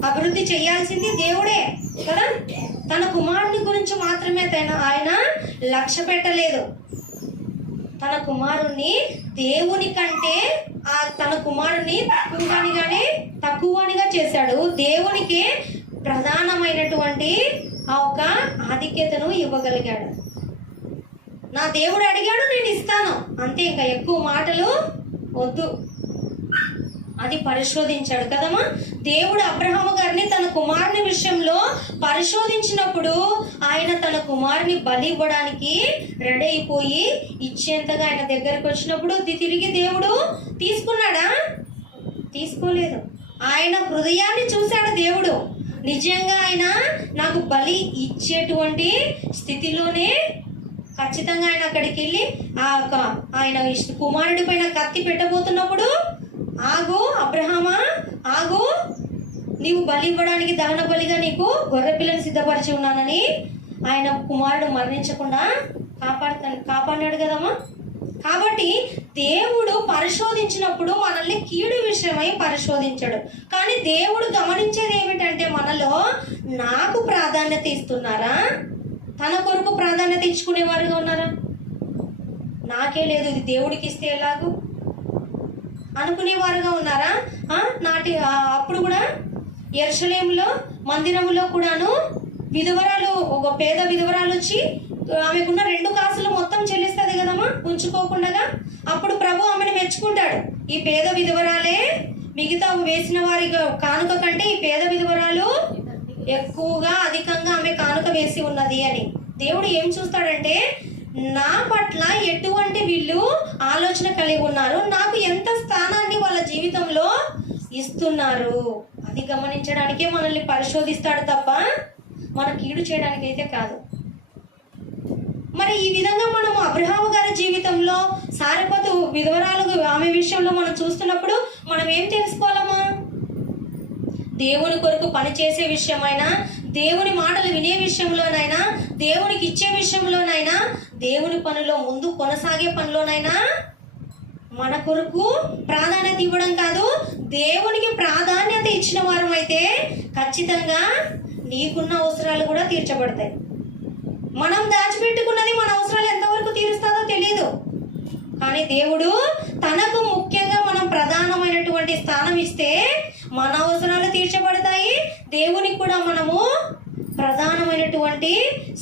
అభివృద్ధి చేయాల్సింది దేవుడే కదా. తన కుమారుని గురించి మాత్రమే ఆయన లక్ష్య పెట్టలేదు. తన కుమారుణ్ణి దేవుని కంటే తన కుమారుని తక్కువనిగా చేశాడు. దేవునికి ప్రధానమైనటువంటి ఆ ఒక ఆధిక్యతను ఇవ్వగలిగాడు. నా దేవుడు అడిగాడు, నేను ఇస్తాను, అంతే. ఇంకా ఎక్కువ మాటలు వద్దు. అది పరిశోధించాడు కదమ్మా. దేవుడు అబ్రహాము గారిని తన కుమారుని విషయంలో పరిశోధించినప్పుడు ఆయన తన కుమారుని బలి ఇవ్వడానికి రెడీ అయిపోయి ఇచ్చేంతగా ఆయన దగ్గరకు వచ్చినప్పుడు తిరిగి దేవుడు తీసుకున్నాడా? తీసుకోలేదు. ఆయన హృదయాన్ని చూశాడు దేవుడు. నిజంగా ఆయన నాకు బలి ఇచ్చేటువంటి స్థితిలోనే ఖచ్చితంగా ఆయన అక్కడికి వెళ్ళి ఆయన కుమారుడి పైన కత్తి పెట్టబోతున్నప్పుడు, ఆగు అబ్రహామా, ఆగు, నీవు బలి ఇవ్వడానికి దహన బలిగా నీకు గొర్రె పిల్లని సిద్ధపరిచి ఉన్నానని ఆయన కుమారుడు మరణించకుండా కాపాడినాడు కదమ్మా. కాబట్టి దేవుడు పరిశోధించినప్పుడు మనల్ని కీడు విషయమై పరిశోధించాడు. కానీ దేవుడు గమనించేది ఏమిటంటే మనలో నాకు ప్రాధాన్యత ఇస్తున్నారా, తన కొరకు ప్రాధాన్యత ఇచ్చుకునేవారుగా ఉన్నారా? నాకే లేదు, ఇది దేవుడికి ఇస్తే ఎలాగూ అనుకునేవారుగా ఉన్నారా? అప్పుడు కూడా యెరూషలేములో మందిరములో కూడాను విధవరాలు, ఒక పేద విధవరాలు వచ్చి ఆమెకున్న 2 కాసులు మొత్తం చెల్లిస్తుంది కదమ్మా ఉంచుకోకుండా. అప్పుడు ప్రభు ఆమెను మెచ్చుకుంటాడు. ఈ పేద విధవరాలే మిగతా వేసిన వారి కానుక కంటే ఈ పేద విధవరాలు ఎక్కువగా అధికంగా ఆమె కానుక వేసి ఉన్నది అని. దేవుడు ఏం చూస్తాడంటే నా పట్ల ఎటువంటి వీళ్ళు ఆలోచన కలిగి ఉన్నారు, నాకు ఎంత స్థానాన్ని వాళ్ళ జీవితంలో ఇస్తున్నారు, అది గమనించడానికే మనల్ని పరిశోధిస్తాడు తప్ప మన కీడు చేయడానికి అయితే కాదు. మరి ఈ విధంగా మనము అబ్రహాము గారి జీవితంలో సారెపతు విధవరాలు ఆమె విషయంలో మనం చూస్తున్నప్పుడు మనం ఏం తెలుసుకోవాలమ్మా? దేవుని కొరకు పనిచేసే విషయమైనా, దేవుని మాటలు వినే విషయంలోనైనా, దేవునికి ఇచ్చే విషయంలోనైనా, దేవుని పనిలో ముందు కొనసాగే పనిలోనైనా మన కొరకు ప్రాధాన్యత ఇవ్వడం కాదు, దేవునికి ప్రాధాన్యత ఇచ్చిన వారం అయితే ఖచ్చితంగా నీకున్న అవసరాలు కూడా తీర్చబడతాయి. మనం దాచిపెట్టుకున్నది మన అవసరాలు ఎంతవరకు తీరుస్తుందో తెలియదు. కానీ దేవుడు తనకు ముఖ్యంగా మనం ప్రధానమైనటువంటి స్థానం ఇస్తే మన అవసరాలు తీర్చబడతాయి. దేవునికి కూడా మనము ప్రధానమైనటువంటి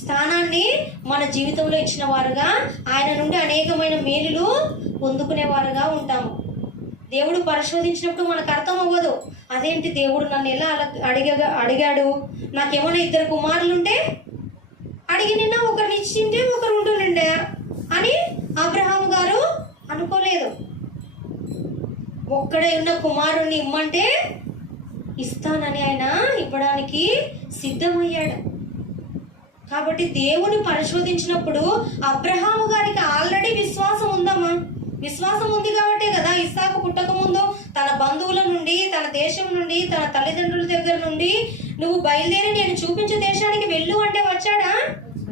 స్థానాన్ని మన జీవితంలో ఇచ్చిన వారుగా, ఆయన నుండి అనేకమైన మేలులు పొందుకునేవారుగా ఉంటాము. దేవుడు పరిశోధించినప్పుడు మనకు అర్థం అవ్వదు. అదేంటి దేవుడు నన్ను ఎలా అడిగాడు, నాకేమైనా 2 కుమారులుంటే అడిగి నిన్న ఒకరిని ఇచ్చింటే ఒకరు ఉంటుండే అని అబ్రహాము గారు అనుకోలేదు. ఒక్కడే ఉన్న కుమారుణ్ణి ఇమ్మంటే ఇస్తానని ఆయన ఇవ్వడానికి సిద్ధమయ్యాడు. కాబట్టి దేవుని పరిశోధించినప్పుడు అబ్రహాము గారికి ఆల్రెడీ విశ్వాసం ఉందమ్మా. విశ్వాసం ఉంది కాబట్టే కదా ఇస్సాకు పుట్టక ముందు తన బంధువుల నుండి, తన దేశం నుండి, తన తల్లిదండ్రుల దగ్గర నుండి నువ్వు బయలుదేరి నేను చూపించే దేశానికి వెళ్ళు అంటే వచ్చాడా?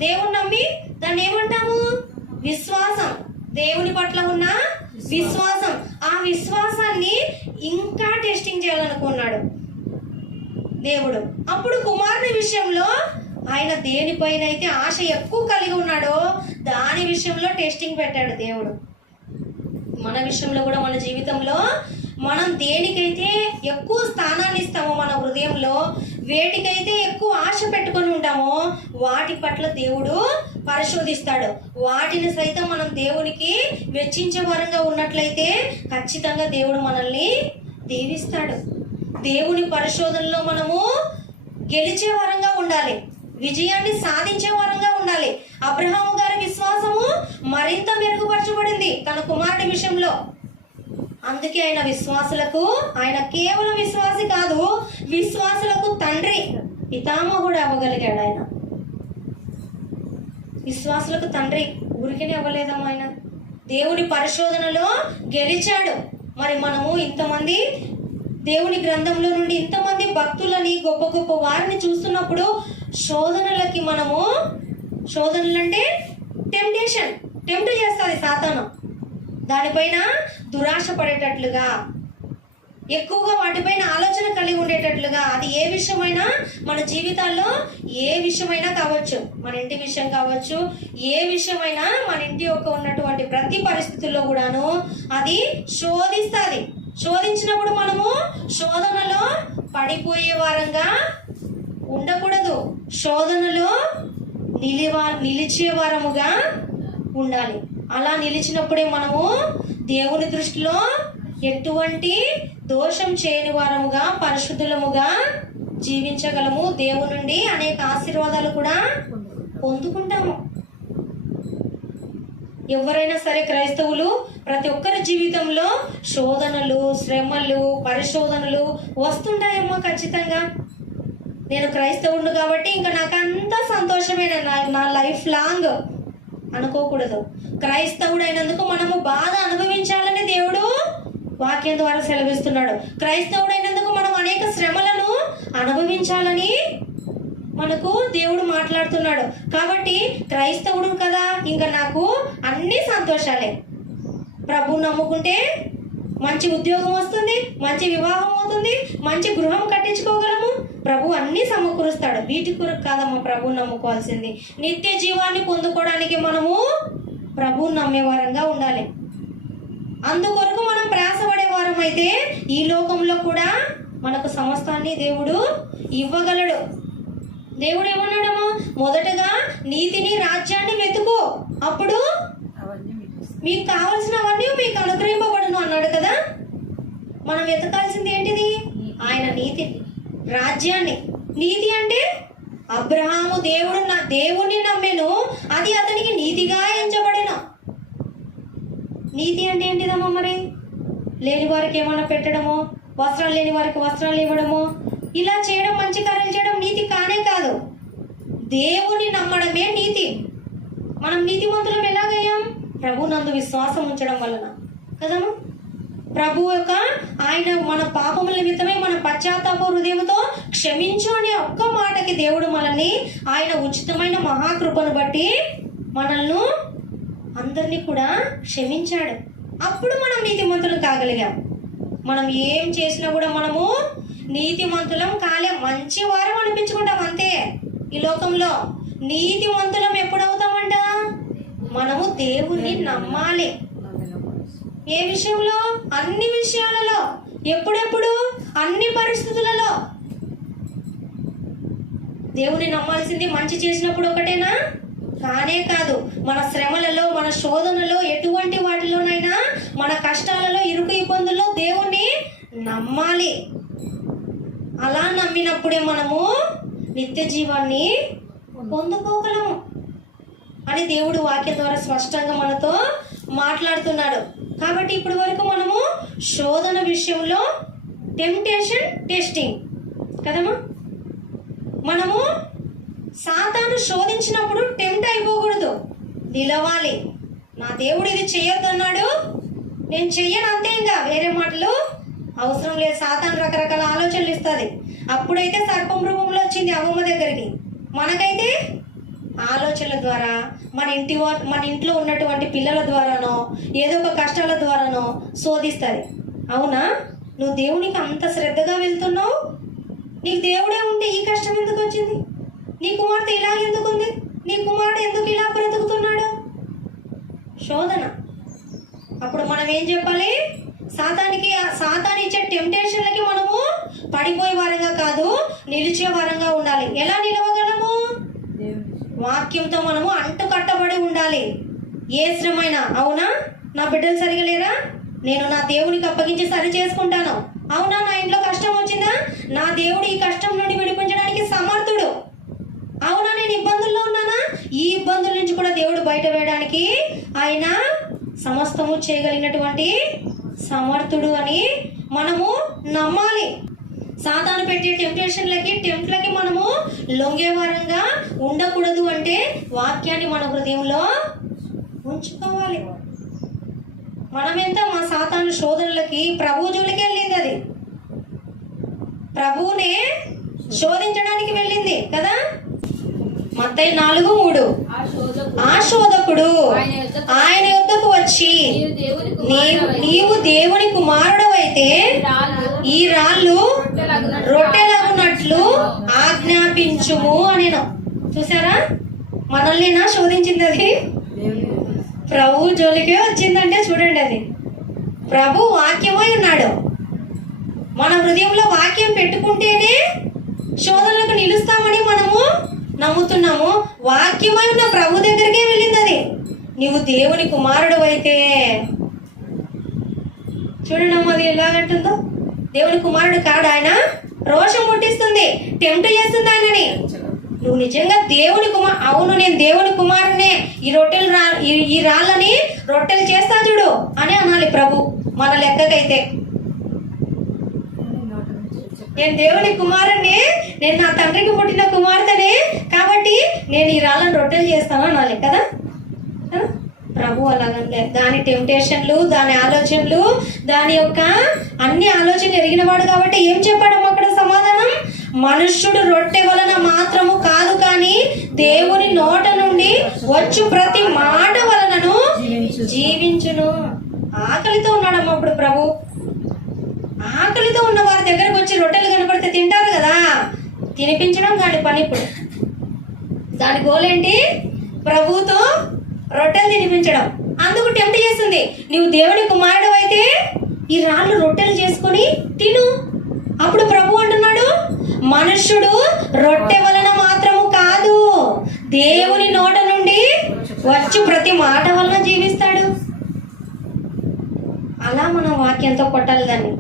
దేవుని నమ్మి దాన్ని ఏమంటాము? విశ్వాసం. దేవుని పట్ల ఉన్న విశ్వాసం. ఆ విశ్వాసాన్ని ఇంకా టెస్టింగ్ చేయాలనుకున్నాడు దేవుడు. అప్పుడు కుమారుని విషయంలో ఆయన దేనిపైన అయితే ఆశ ఎక్కువ కలిగి ఉన్నాడో దాని విషయంలో టెస్టింగ్ పెట్టాడు దేవుడు. మన విషయంలో కూడా మన జీవితంలో మనం దేనికైతే ఎక్కువ స్థానాన్ని ఇస్తామో మన హృదయంలో, వేటికైతే ఎక్కువ ఆశ పెట్టుకొని ఉంటామో వాటి పట్ల దేవుడు పరిశోధిస్తాడు. వాటిని సైతం మనం దేవునికి వెచ్చించే వారంగా ఉన్నట్లయితే ఖచ్చితంగా దేవుడు మనల్ని దీవిస్తాడు. దేవుని పరిశోధనలో మనము గెలిచే వారంగా ఉండాలి, విజయాన్ని సాధించే వారంగా ఉండాలి. అబ్రహాము గారి విశ్వాసము మరింత మెరుగుపరచబడింది తన కుమారుడి విషయంలో. అందుకే ఆయన కేవలం విశ్వాసి కాదు, విశ్వాసులకు తండ్రి, పితామహుడు అవ్వగలిగాడు. ఆయన విశ్వాసులకు తండ్రి ఊరికనే అవ్వలేదమ్మా, ఆయన దేవుని పరిశోధనలో గెలిచాడు. మరి మనము ఇంతమంది దేవుని గ్రంథంలో నుండి ఇంతమంది భక్తులని, గొప్ప గొప్ప వారిని చూస్తున్నప్పుడు శోధనలు అంటే టెంప్ట్ చేస్తుంది సాతాను. దానిపైన దురాశ పడేటట్లుగా, ఎక్కువగా వాటిపైన ఆలోచన కలిగి ఉండేటట్లుగా, అది ఏ విషయమైనా మన జీవితాల్లో ఏ విషయమైనా కావచ్చు, మన ఇంటి విషయం కావచ్చు, ఏ విషయమైనా మన ఇంటి యొక్క ఉన్నటువంటి ప్రతి పరిస్థితుల్లో కూడాను అది శోధించినప్పుడు మనము శోధనలో పడిపోయే వారంగా ఉండకూడదు, శోధనలో నిలిచే వారముగా ఉండాలి. అలా నిలిచినప్పుడే మనము దేవుని దృష్టిలో ఎటువంటి దోషం చేయని వారముగా, పరిశుద్ధులముగా జీవించగలము. దేవుని నుండి అనేక ఆశీర్వాదాలు కూడా పొందుకుంటాము. ఎవరైనా సరే క్రైస్తవులు ప్రతి ఒక్కరి జీవితంలో శోధనలు, శ్రమలు, పరిశోధనలు వస్తుంటాయేమో ఖచ్చితంగా. నేను క్రైస్తవుడు కాబట్టి ఇంకా నాకు అంతా సంతోషమైన నా లైఫ్ లాంగ్ అనుకోకూడదు. క్రైస్తవుడు అయినందుకు మనము బాధ అనుభవించాలని దేవుడు వాక్యం ద్వారా సెలవిస్తున్నాడు. క్రైస్తవుడు అయినందుకు మనం అనేక శ్రమలను అనుభవించాలని మనకు దేవుడు మాట్లాడుతున్నాడు. కాబట్టి క్రైస్తవుడు కదా, ఇంకా నాకు అన్ని సంతోషాలే. ప్రభువు నమ్ముకుంటే మంచి ఉద్యోగం వస్తుంది, మంచి వివాహం అవుతుంది, మంచి గృహం కట్టించుకోగలము, ప్రభు అన్ని సమకూరుస్తాడు. వీటి కొరకు కాదమ్మా ప్రభువు నమ్ముకోవాల్సింది. నిత్య జీవాన్ని పొందుకోవడానికి మనము ప్రభువు నమ్మేవారంగా ఉండాలి. అందుకొరకు మనం ప్రయాసపడే వారం అయితే ఈ లోకంలో కూడా మనకు సమస్తాన్ని దేవుడు ఇవ్వగలడు. దేవుడు ఏమన్నాడమ్మా, మొదటగా నీతిని, రాజ్యాన్ని వెతుకు, అప్పుడు మీకు కావలసినవన్నీ మీకు అనుగ్రహింపబడును అన్నాడు కదా. మనం వెతకాల్సింది ఏంటిది? ఆయన నీతి, రాజ్యాన్ని. నీతి అంటే అబ్రహాము దేవుణ్ణి నమ్మెను, అది అతనికి నీతిగా ఎంచబడెను. నీతి అంటే ఏంటిదమ్మా? మరి లేని వారికి ఏమైనా పెట్టడమో, వస్త్రాలు లేని వారికి వస్త్రాలు ఇవ్వడమో, ఇలా చేయడం, మంచి కార్యాలు చేయడం నీతి కానే కాదు. దేవుని నమ్మడమే నీతి. మనం నీతిమంతులం ఎలాగయ్యాం? ప్రభు నందు విశ్వాసం ఉంచడం వలన కదమ్మా. ప్రభు యొక్క ఆయన మన పాపముల నిమిత్తమై మన పశ్చాత్తాప హృదయంతో క్షమించు అనే ఒక్క మాటకి దేవుడు మనల్ని ఆయన ఉచితమైన మహాకృపను బట్టి మనల్ని అందరినీ కూడా క్షమించాడు. అప్పుడు మనం నీతిమంతులం కాగలిగాం. మనం ఏం చేసినా కూడా మనము నీతిమంతులం కాలేం, మంచి వారం అనిపించుకుంటాం అంతే. ఈ లోకంలో నీతిమంతులం ఎప్పుడవుతామంట? మనము దేవుణ్ణి నమ్మాలి. ఏ విషయంలో? అన్ని విషయాలలో. ఎప్పుడెప్పుడు? అన్ని పరిస్థితులలో. దేవుని నమ్మాల్సింది మంచి చేసినప్పుడు ఒకటేనా? కానే కాదు. మన శ్రమలలో, మన శోధనలో, ఎటువంటి వాటిలోనైనా, మన కష్టాలలో, ఇరుకు ఇబ్బందుల్లో దేవుణ్ణి నమ్మాలి. అలా నమ్మినప్పుడే మనము నిత్య జీవాన్ని పొందుకోగలము అని దేవుడు వాక్యం ద్వారా స్పష్టంగా మనతో మాట్లాడుతున్నాడు. కాబట్టి ఇప్పటి వరకు మనము శోధన విషయంలో టెస్టింగ్ కదమ్మా. మనము సాతాను శోధించినప్పుడు టెంప్ట్ అయిపోకూడదు, నిలవాలి. నా దేవుడు ఇది చెయ్యొద్దన్నాడు, నేను చెయ్యను అంతే, ఇంకా వేరే మాటలు అవసరం లేదు. సాతాను రకరకాల ఆలోచనలు ఇస్తుంది. అప్పుడైతే సర్పం రూపంలో వచ్చింది అవ్వమ్మ దగ్గరికి. మనకైతే ఆలోచనల ద్వారా, మన ఇంట్లో ఉన్నటువంటి పిల్లల ద్వారానో, ఏదో ఒక కష్టాల ద్వారానో శోధిస్తుంది. అవునా? నువ్వు దేవునికి అంత శ్రద్ధగా వెళ్తున్నావు, నీకు దేవుడే ఉంటే ఈ కష్టం ఎందుకు వచ్చింది? నీ కుమార్తె ఇలా ఎందుకు ఉంది? నీ కుమారుడు ఎందుకు ఇలా బ్రతుకుతున్నాడు? శోధన. అప్పుడు మనం ఏం చెప్పాలి? సాతాను ఇచ్చే టెంప్టేషన్లకి మనము పడిపోయే వారంగా కాదు, నిలిచే వారంగా ఉండాలి. ఎలా నిలవగలము? వాక్యంతో మనము అంటు కట్టబడి ఉండాలి. ఏ శ్రమైనా. అవునా? నా బిడ్డలు సరిగా లేరా, నేను నా దేవునికి అప్పగించి సరి చేసుకుంటాను. అవునా? నా ఇంట్లో కష్టం వచ్చిందా, నా దేవుడు ఈ కష్టం నుండి విడిపించడానికి సమర్థుడు. అవునా? నేను ఇబ్బందుల్లో ఉన్నానా, ఈ ఇబ్బందుల నుంచి కూడా దేవుడు బయట వేయడానికి ఆయన సమస్తము చేయగలిగినటువంటి సమర్థుడు అని మనము నమ్మాలి. సాతాను పెట్టే టెంప్ట్లకి మనము లొంగేవారంగా ఉండకూడదు. అంటే వాక్యాన్ని మన హృదయంలో ఉంచుకోవాలి. మనమెంత మా సాతాను శోధనలకి ప్రభు జోలికి వెళ్ళింది, అది ప్రభువునే శోధించడానికి వెళ్ళింది కదా. మత్తయి 4:3 ఆ శోధకుడు ఆయన యొద్దకు వచ్చి నీవు దేవుని కుమారుడవైతే ఈ రాళ్ళు రొట్టెలగునట్లు ఆజ్ఞాపించుము అనేను. చూసారా? మనల్నినా శోధించింది అది, ప్రభు జోలికే వచ్చిందంటే చూడండి. అది ప్రభు వాక్యమై ఉన్నాడు. మన హృదయంలో వాక్యం పెట్టుకుంటేనే శోధనలకు నిలుస్తామని మనము నమ్ముతున్నాము. వాక్యమై ఉన్న ప్రభు దగ్గరికే వెళ్ళింది అది. నీవు దేవుని కుమారుడు అయితే చూడండి అది ఎలాగంటుందో. దేవుని కుమారుడు కాడు ఆయన, రోషం పుట్టిస్తుంది, టెంప్ట్ చేస్తుంది ఆయనని. నువ్వు నిజంగా దేవుని అవును నేను దేవుని కుమారునే, ఈ రాళ్ళని రొట్టెలు చేస్తా చూడు అని అనాలి ప్రభు మన లెక్కకైతే. నేను దేవుని కుమారుని, నేను నా తండ్రికి పుట్టిన కుమార్తెనే, కాబట్టి నేను ఈ రాళ్ళని రొట్టెలు చేస్తాను అనాలి కదా. ప్రభు అలాగంటే దాని టెంప్టేషన్లు, దాని ఆలోచనలు, దాని యొక్క అన్ని ఆలోచనలు ఎరిగిన వాడు కాబట్టి ఏం చెప్పాడమ్మా అక్కడ సమాధానం? మనుష్యుడు రొట్టె వలన మాత్రము కాదు కానీ దేవుని నోట నుండి వచ్చు ప్రతి మాట వలనను జీవించును. ఆకలితో ఉన్నాడమ్మా ఇప్పుడు ప్రభు. ఆకలితో ఉన్న వారి దగ్గరకు వచ్చి రొట్టెలు కనపడితే తింటారు కదా, తినిపించడం దాని పని. ఇప్పుడు దాని గోల్ ఏంటి? ప్రభుతో రొట్టెలు తినిపించడం. అందుకు టెంప్ట్ చేస్తుంది. నీవు దేవుని కుమారుడు అయితే ఈ రాళ్ళు రొట్టెలు చేసుకొని తిను. అప్పుడు ప్రభు అంటున్నాడు, మనుష్యుడు రొట్టె వలన మాత్రము కాదు దేవుని నోట నుండి వచ్చి ప్రతి మాట వలన జీవిస్తాడు. అలా మనం వాక్యంతో కొట్టాలి దాన్ని.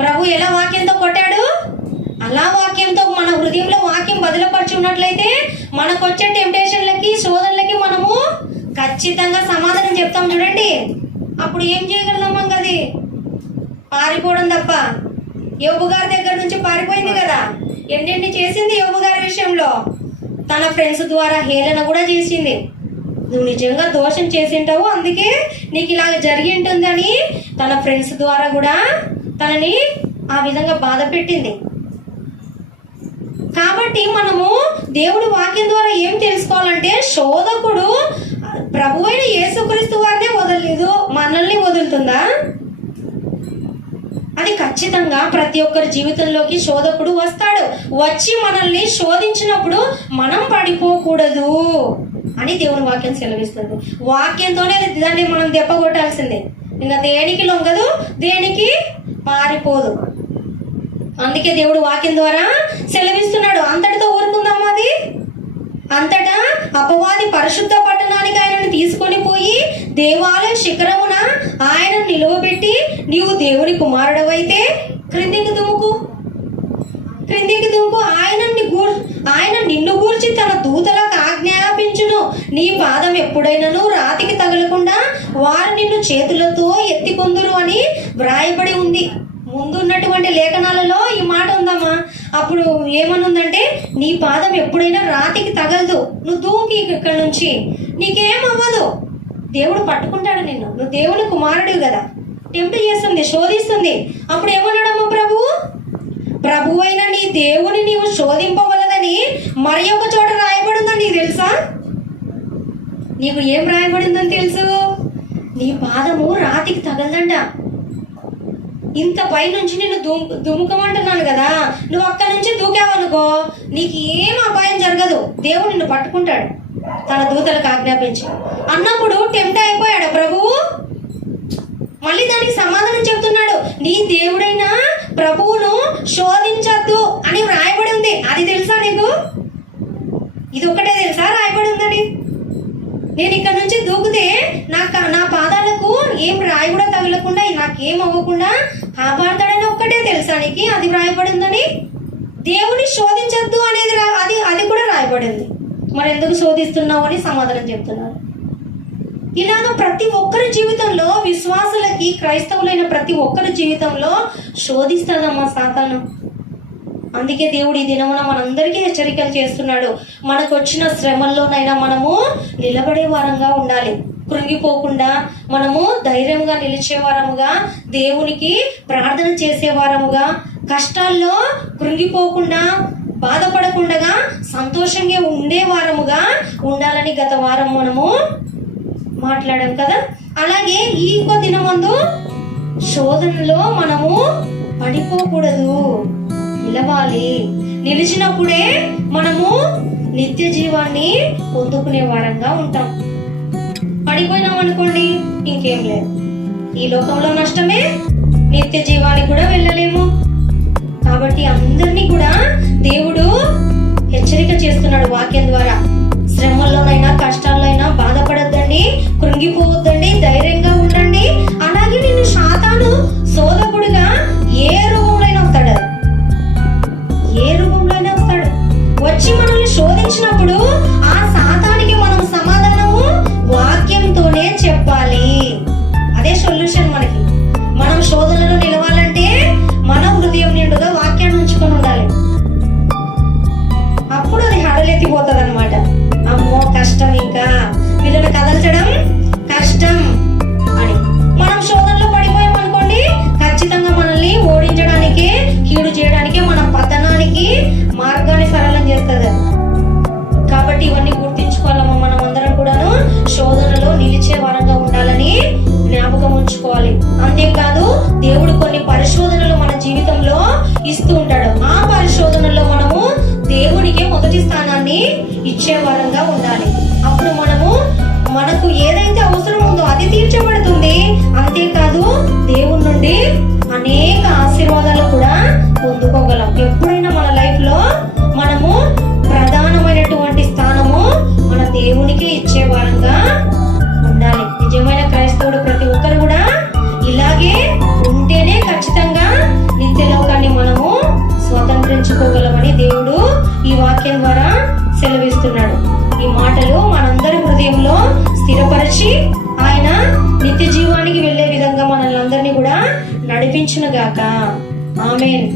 ప్రభు ఎలా వాక్యంతో కొట్టాడు అలా వాక్యంతో మన హృదయంలో వాక్యం బదులుపరిచి ఉన్నట్లయితే మనకొచ్చే టెంప్టేషన్లకి, శోధనలకి మనము ఖచ్చితంగా సమాధానం చెప్తాం చూడండి. అప్పుడు ఏం చేయగలమా? అది పారిపోవడం తప్ప. యోబు గారి దగ్గర నుంచి పారిపోయింది కదా, ఎన్నెన్ని చేసింది యోబు గారి విషయంలో. తన ఫ్రెండ్స్ ద్వారా హేళన కూడా చేసింది. నువ్వు నిజంగా దోషం చేసింటావు, అందుకే నీకు ఇలాగ జరిగి ఉంటుందని తన ఫ్రెండ్స్ ద్వారా కూడా తనని ఆ విధంగా బాధ పెట్టింది. కాబట్టి మనము దేవుడి వాక్యం ద్వారా ఏం తెలుసుకోవాలంటే, శోధకుడు ప్రభు అయిన యేసుక్రీస్తు వారినే వదలలేదు, మనల్ని వదులుతుందా? అది ఖచ్చితంగా ప్రతి ఒక్కరి జీవితంలోకి శోధకుడు వస్తాడు. వచ్చి మనల్ని శోధించినప్పుడు మనం పడిపోకూడదు అని దేవుని వాక్యం సెలవిస్తుంది. వాక్యంతోనే దాన్ని మనం దెబ్బ కొట్టాల్సిందే. ఇంకా దేనికి లొంగదు, దేనికి పారిపోదు. అందుకే దేవుడు వాక్యం ద్వారా సెలవిస్తున్నాడు. అంతటితో ఊరుకుందామా? అది అంతటా అపవాది పరిశుద్ధ పట్టణానికి ఆయనను తీసుకొని పోయి దేవాలయ శిఖరమున ఆయన నిలువబెట్టి, నీవు దేవుని కుమారుడవైతే క్రిందికి దుముకు, ఆయన నిన్ను గూర్చి తన దూతలకు ఆజ్ఞాపించును. నీ పాదం ఎప్పుడైనాను రాతికి తగలకుండా వారు నిన్ను చేతులతో ఎత్తికొందురు అని వ్రాయబడి ఉంది. ముందున్నటువంటి లేఖనాలలో ఈ మాట ఉందమ్మా. అప్పుడు ఏమనుందంటే, నీ పాదం ఎప్పుడైనా రాతికి తగలదు, నువ్వు దూకి ఇక్కడ నుంచి, నీకేమవ్వదు, దేవుడు పట్టుకుంటాడు నిన్ను, నువ్వు దేవుని కుమారుడు కదా. టెంప్ట్ చేస్తుంది, శోధిస్తుంది. అప్పుడు ఏమన్నాడమ్మా ప్రభు అయిన నీ దేవుని నీవు శోధింపవలదని మరి ఒక చోట రాయబడిందని నీకు తెలుసా? నీకు ఏం రాయబడిందని తెలుసు? నీ పాదము రాతికి తగలదంట. ఇంత పై నుంచి నేను దుముకమంటున్నాను కదా, నువ్వు అక్కడి నుంచి దూకావనుకో నీకు ఏం అపాయం జరగదు, దేవుడు నిన్ను పట్టుకుంటాడు తన దూతలకు ఆజ్ఞాపించి అన్నప్పుడు టెంప్ట్ అయిపోయాడు ప్రభువు. మళ్ళీ దానికి సమాధానం చెప్తున్నాడు, నీ దేవుడైన ప్రభువును శోధించద్దు అని రాయబడి ఉంది. అది తెలుసా నీకు? ఇది ఒక్కటే తెలుసా రాయబడి ఉందని? నేను ఇక్కడ నుంచి దూకితే నా పాదాలకు ఏం రాయి కూడా తగలకుండా నాకేం అవ్వకుండా కాపాడతాడని ఒక్కటే తెలుసా నీకు? అది రాయబడిందని. దేవుని శోధించద్దు అనేది అది కూడా రాయబడింది. మరి ఎందుకు శోధిస్తున్నావు అని సమాధానం చెప్తున్నారు. ఇలాగ ప్రతి ఒక్కరి జీవితంలో, విశ్వాసులకి, క్రైస్తవులైన ప్రతి ఒక్కరి జీవితంలో శోధిస్తాడమ్మా సాతాను. అందుకే దేవుడు ఈ దినమున మనందరికీ హెచ్చరికలు చేస్తున్నాడు. మనకు వచ్చిన శ్రమల్లోనైనా మనము నిలబడే వారంగా ఉండాలి. కృంగిపోకుండా మనము ధైర్యంగా నిలిచే వారముగా, దేవునికి ప్రార్థన చేసే వారముగా, కష్టాల్లో కృంగిపోకుండా బాధపడకుండా సంతోషంగా ఉండే వారముగా ఉండాలని గత వారం మనము మాట్లాడాం కదా. అలాగే ఈ దినమందు శోధనలో మనము పడిపోకూడదు, నిలవాలి. నిలిచినప్పుడే మనము నిత్య జీవాన్ని పొందుకునే వారంగా ఉంటాం. పడిపోయినాం అనుకోండి, ఇంకేం లేదు. ఈ లోకంలో నష్టమే, నిత్య జీవానికి కూడా వెళ్ళలేము. కాబట్టి అందరినీ కూడా దేవుడు హెచ్చరిక చేస్తున్నాడు వాక్యం ద్వారా. శ్రమల్లోనైనా, కష్టాల్లోనైనా బాధపడద్దండి, కృంగిపోవద్దండి, ధైర్యంగా ఉండండి. అలాగే నిన్ను సాతాను శోధకుడుగా ఏ రూపంలో వస్తాడు, వచ్చి మనల్ని శోధించినప్పుడు ఆ సాతానికి మనం సమాధానము వాక్యంతోనే చెప్పాలి. అదే సొల్యూషన్ మనకి. మనం శోధనలో నిలవాలంటే మన హృదయం నిండుగా వాక్యాన్ని ఉంచుకొని ఉండాలి. అప్పుడు అది హడలెత్తిపోతుంది అనమాట. అమ్మో కష్టం, ఇంకా వీళ్ళని కదల్చడం కష్టం అని. మనం శోధనలో పడిపోయాం అనుకోండి, ఖచ్చితంగా మనల్ని ఓడించడానికి, కీడు చేయడానికి, మన పతనానికి మార్గాన్ని సరళం చేస్తుంది. కాబట్టి ఇవన్నీ గుర్తించుకోవాలమ్మా. మనం అందరం కూడాను శోధనలో నిలిచే వారంగా ఉండాలని జ్ఞాపకం ఉంచుకోవాలి. అంతేకాదు దేవుడు కొన్ని పరిశోధనలు మన జీవితంలో ఇస్తూ ఉంటాడు. ఆ పరిశోధనలో మనము దేవునికి మొదటి స్థానాన్ని ఇచ్చే వారంగా ఉండాలి. అప్పుడు మనకు ఏదైతే అవసరం ఉందో అది తీర్చబడుతుంది. అంతేకాదు దేవుని నుండి అనేక ఆశీర్వాదాలు కూడా పొందుకోగలం. ఎప్పుడైనా మన లైఫ్ లో మనము ప్రధానమైనటువంటి స్థానము మన దేవునికి ఇచ్చే వారంగా ఉండాలి. నిజమైన క్రైస్తవుడు ప్రతి ఒక్కరు కూడా ఇలాగే ఉంటేనే ఖచ్చితంగా నిత్యలోకాన్ని మనము స్వతంత్రించుకోగలమని దేవుడు ఈ వాక్యం ద్వారా సెలవిస్తున్నాడు. ఈ మాటలు మనందరి హృదయంలో స్థిరపరిచి ఆయన నిత్య జీవానికి వెళ్లే విధంగా మనల్ని అందరినీ కూడా నడిపించునుగాక. ఆమేన్.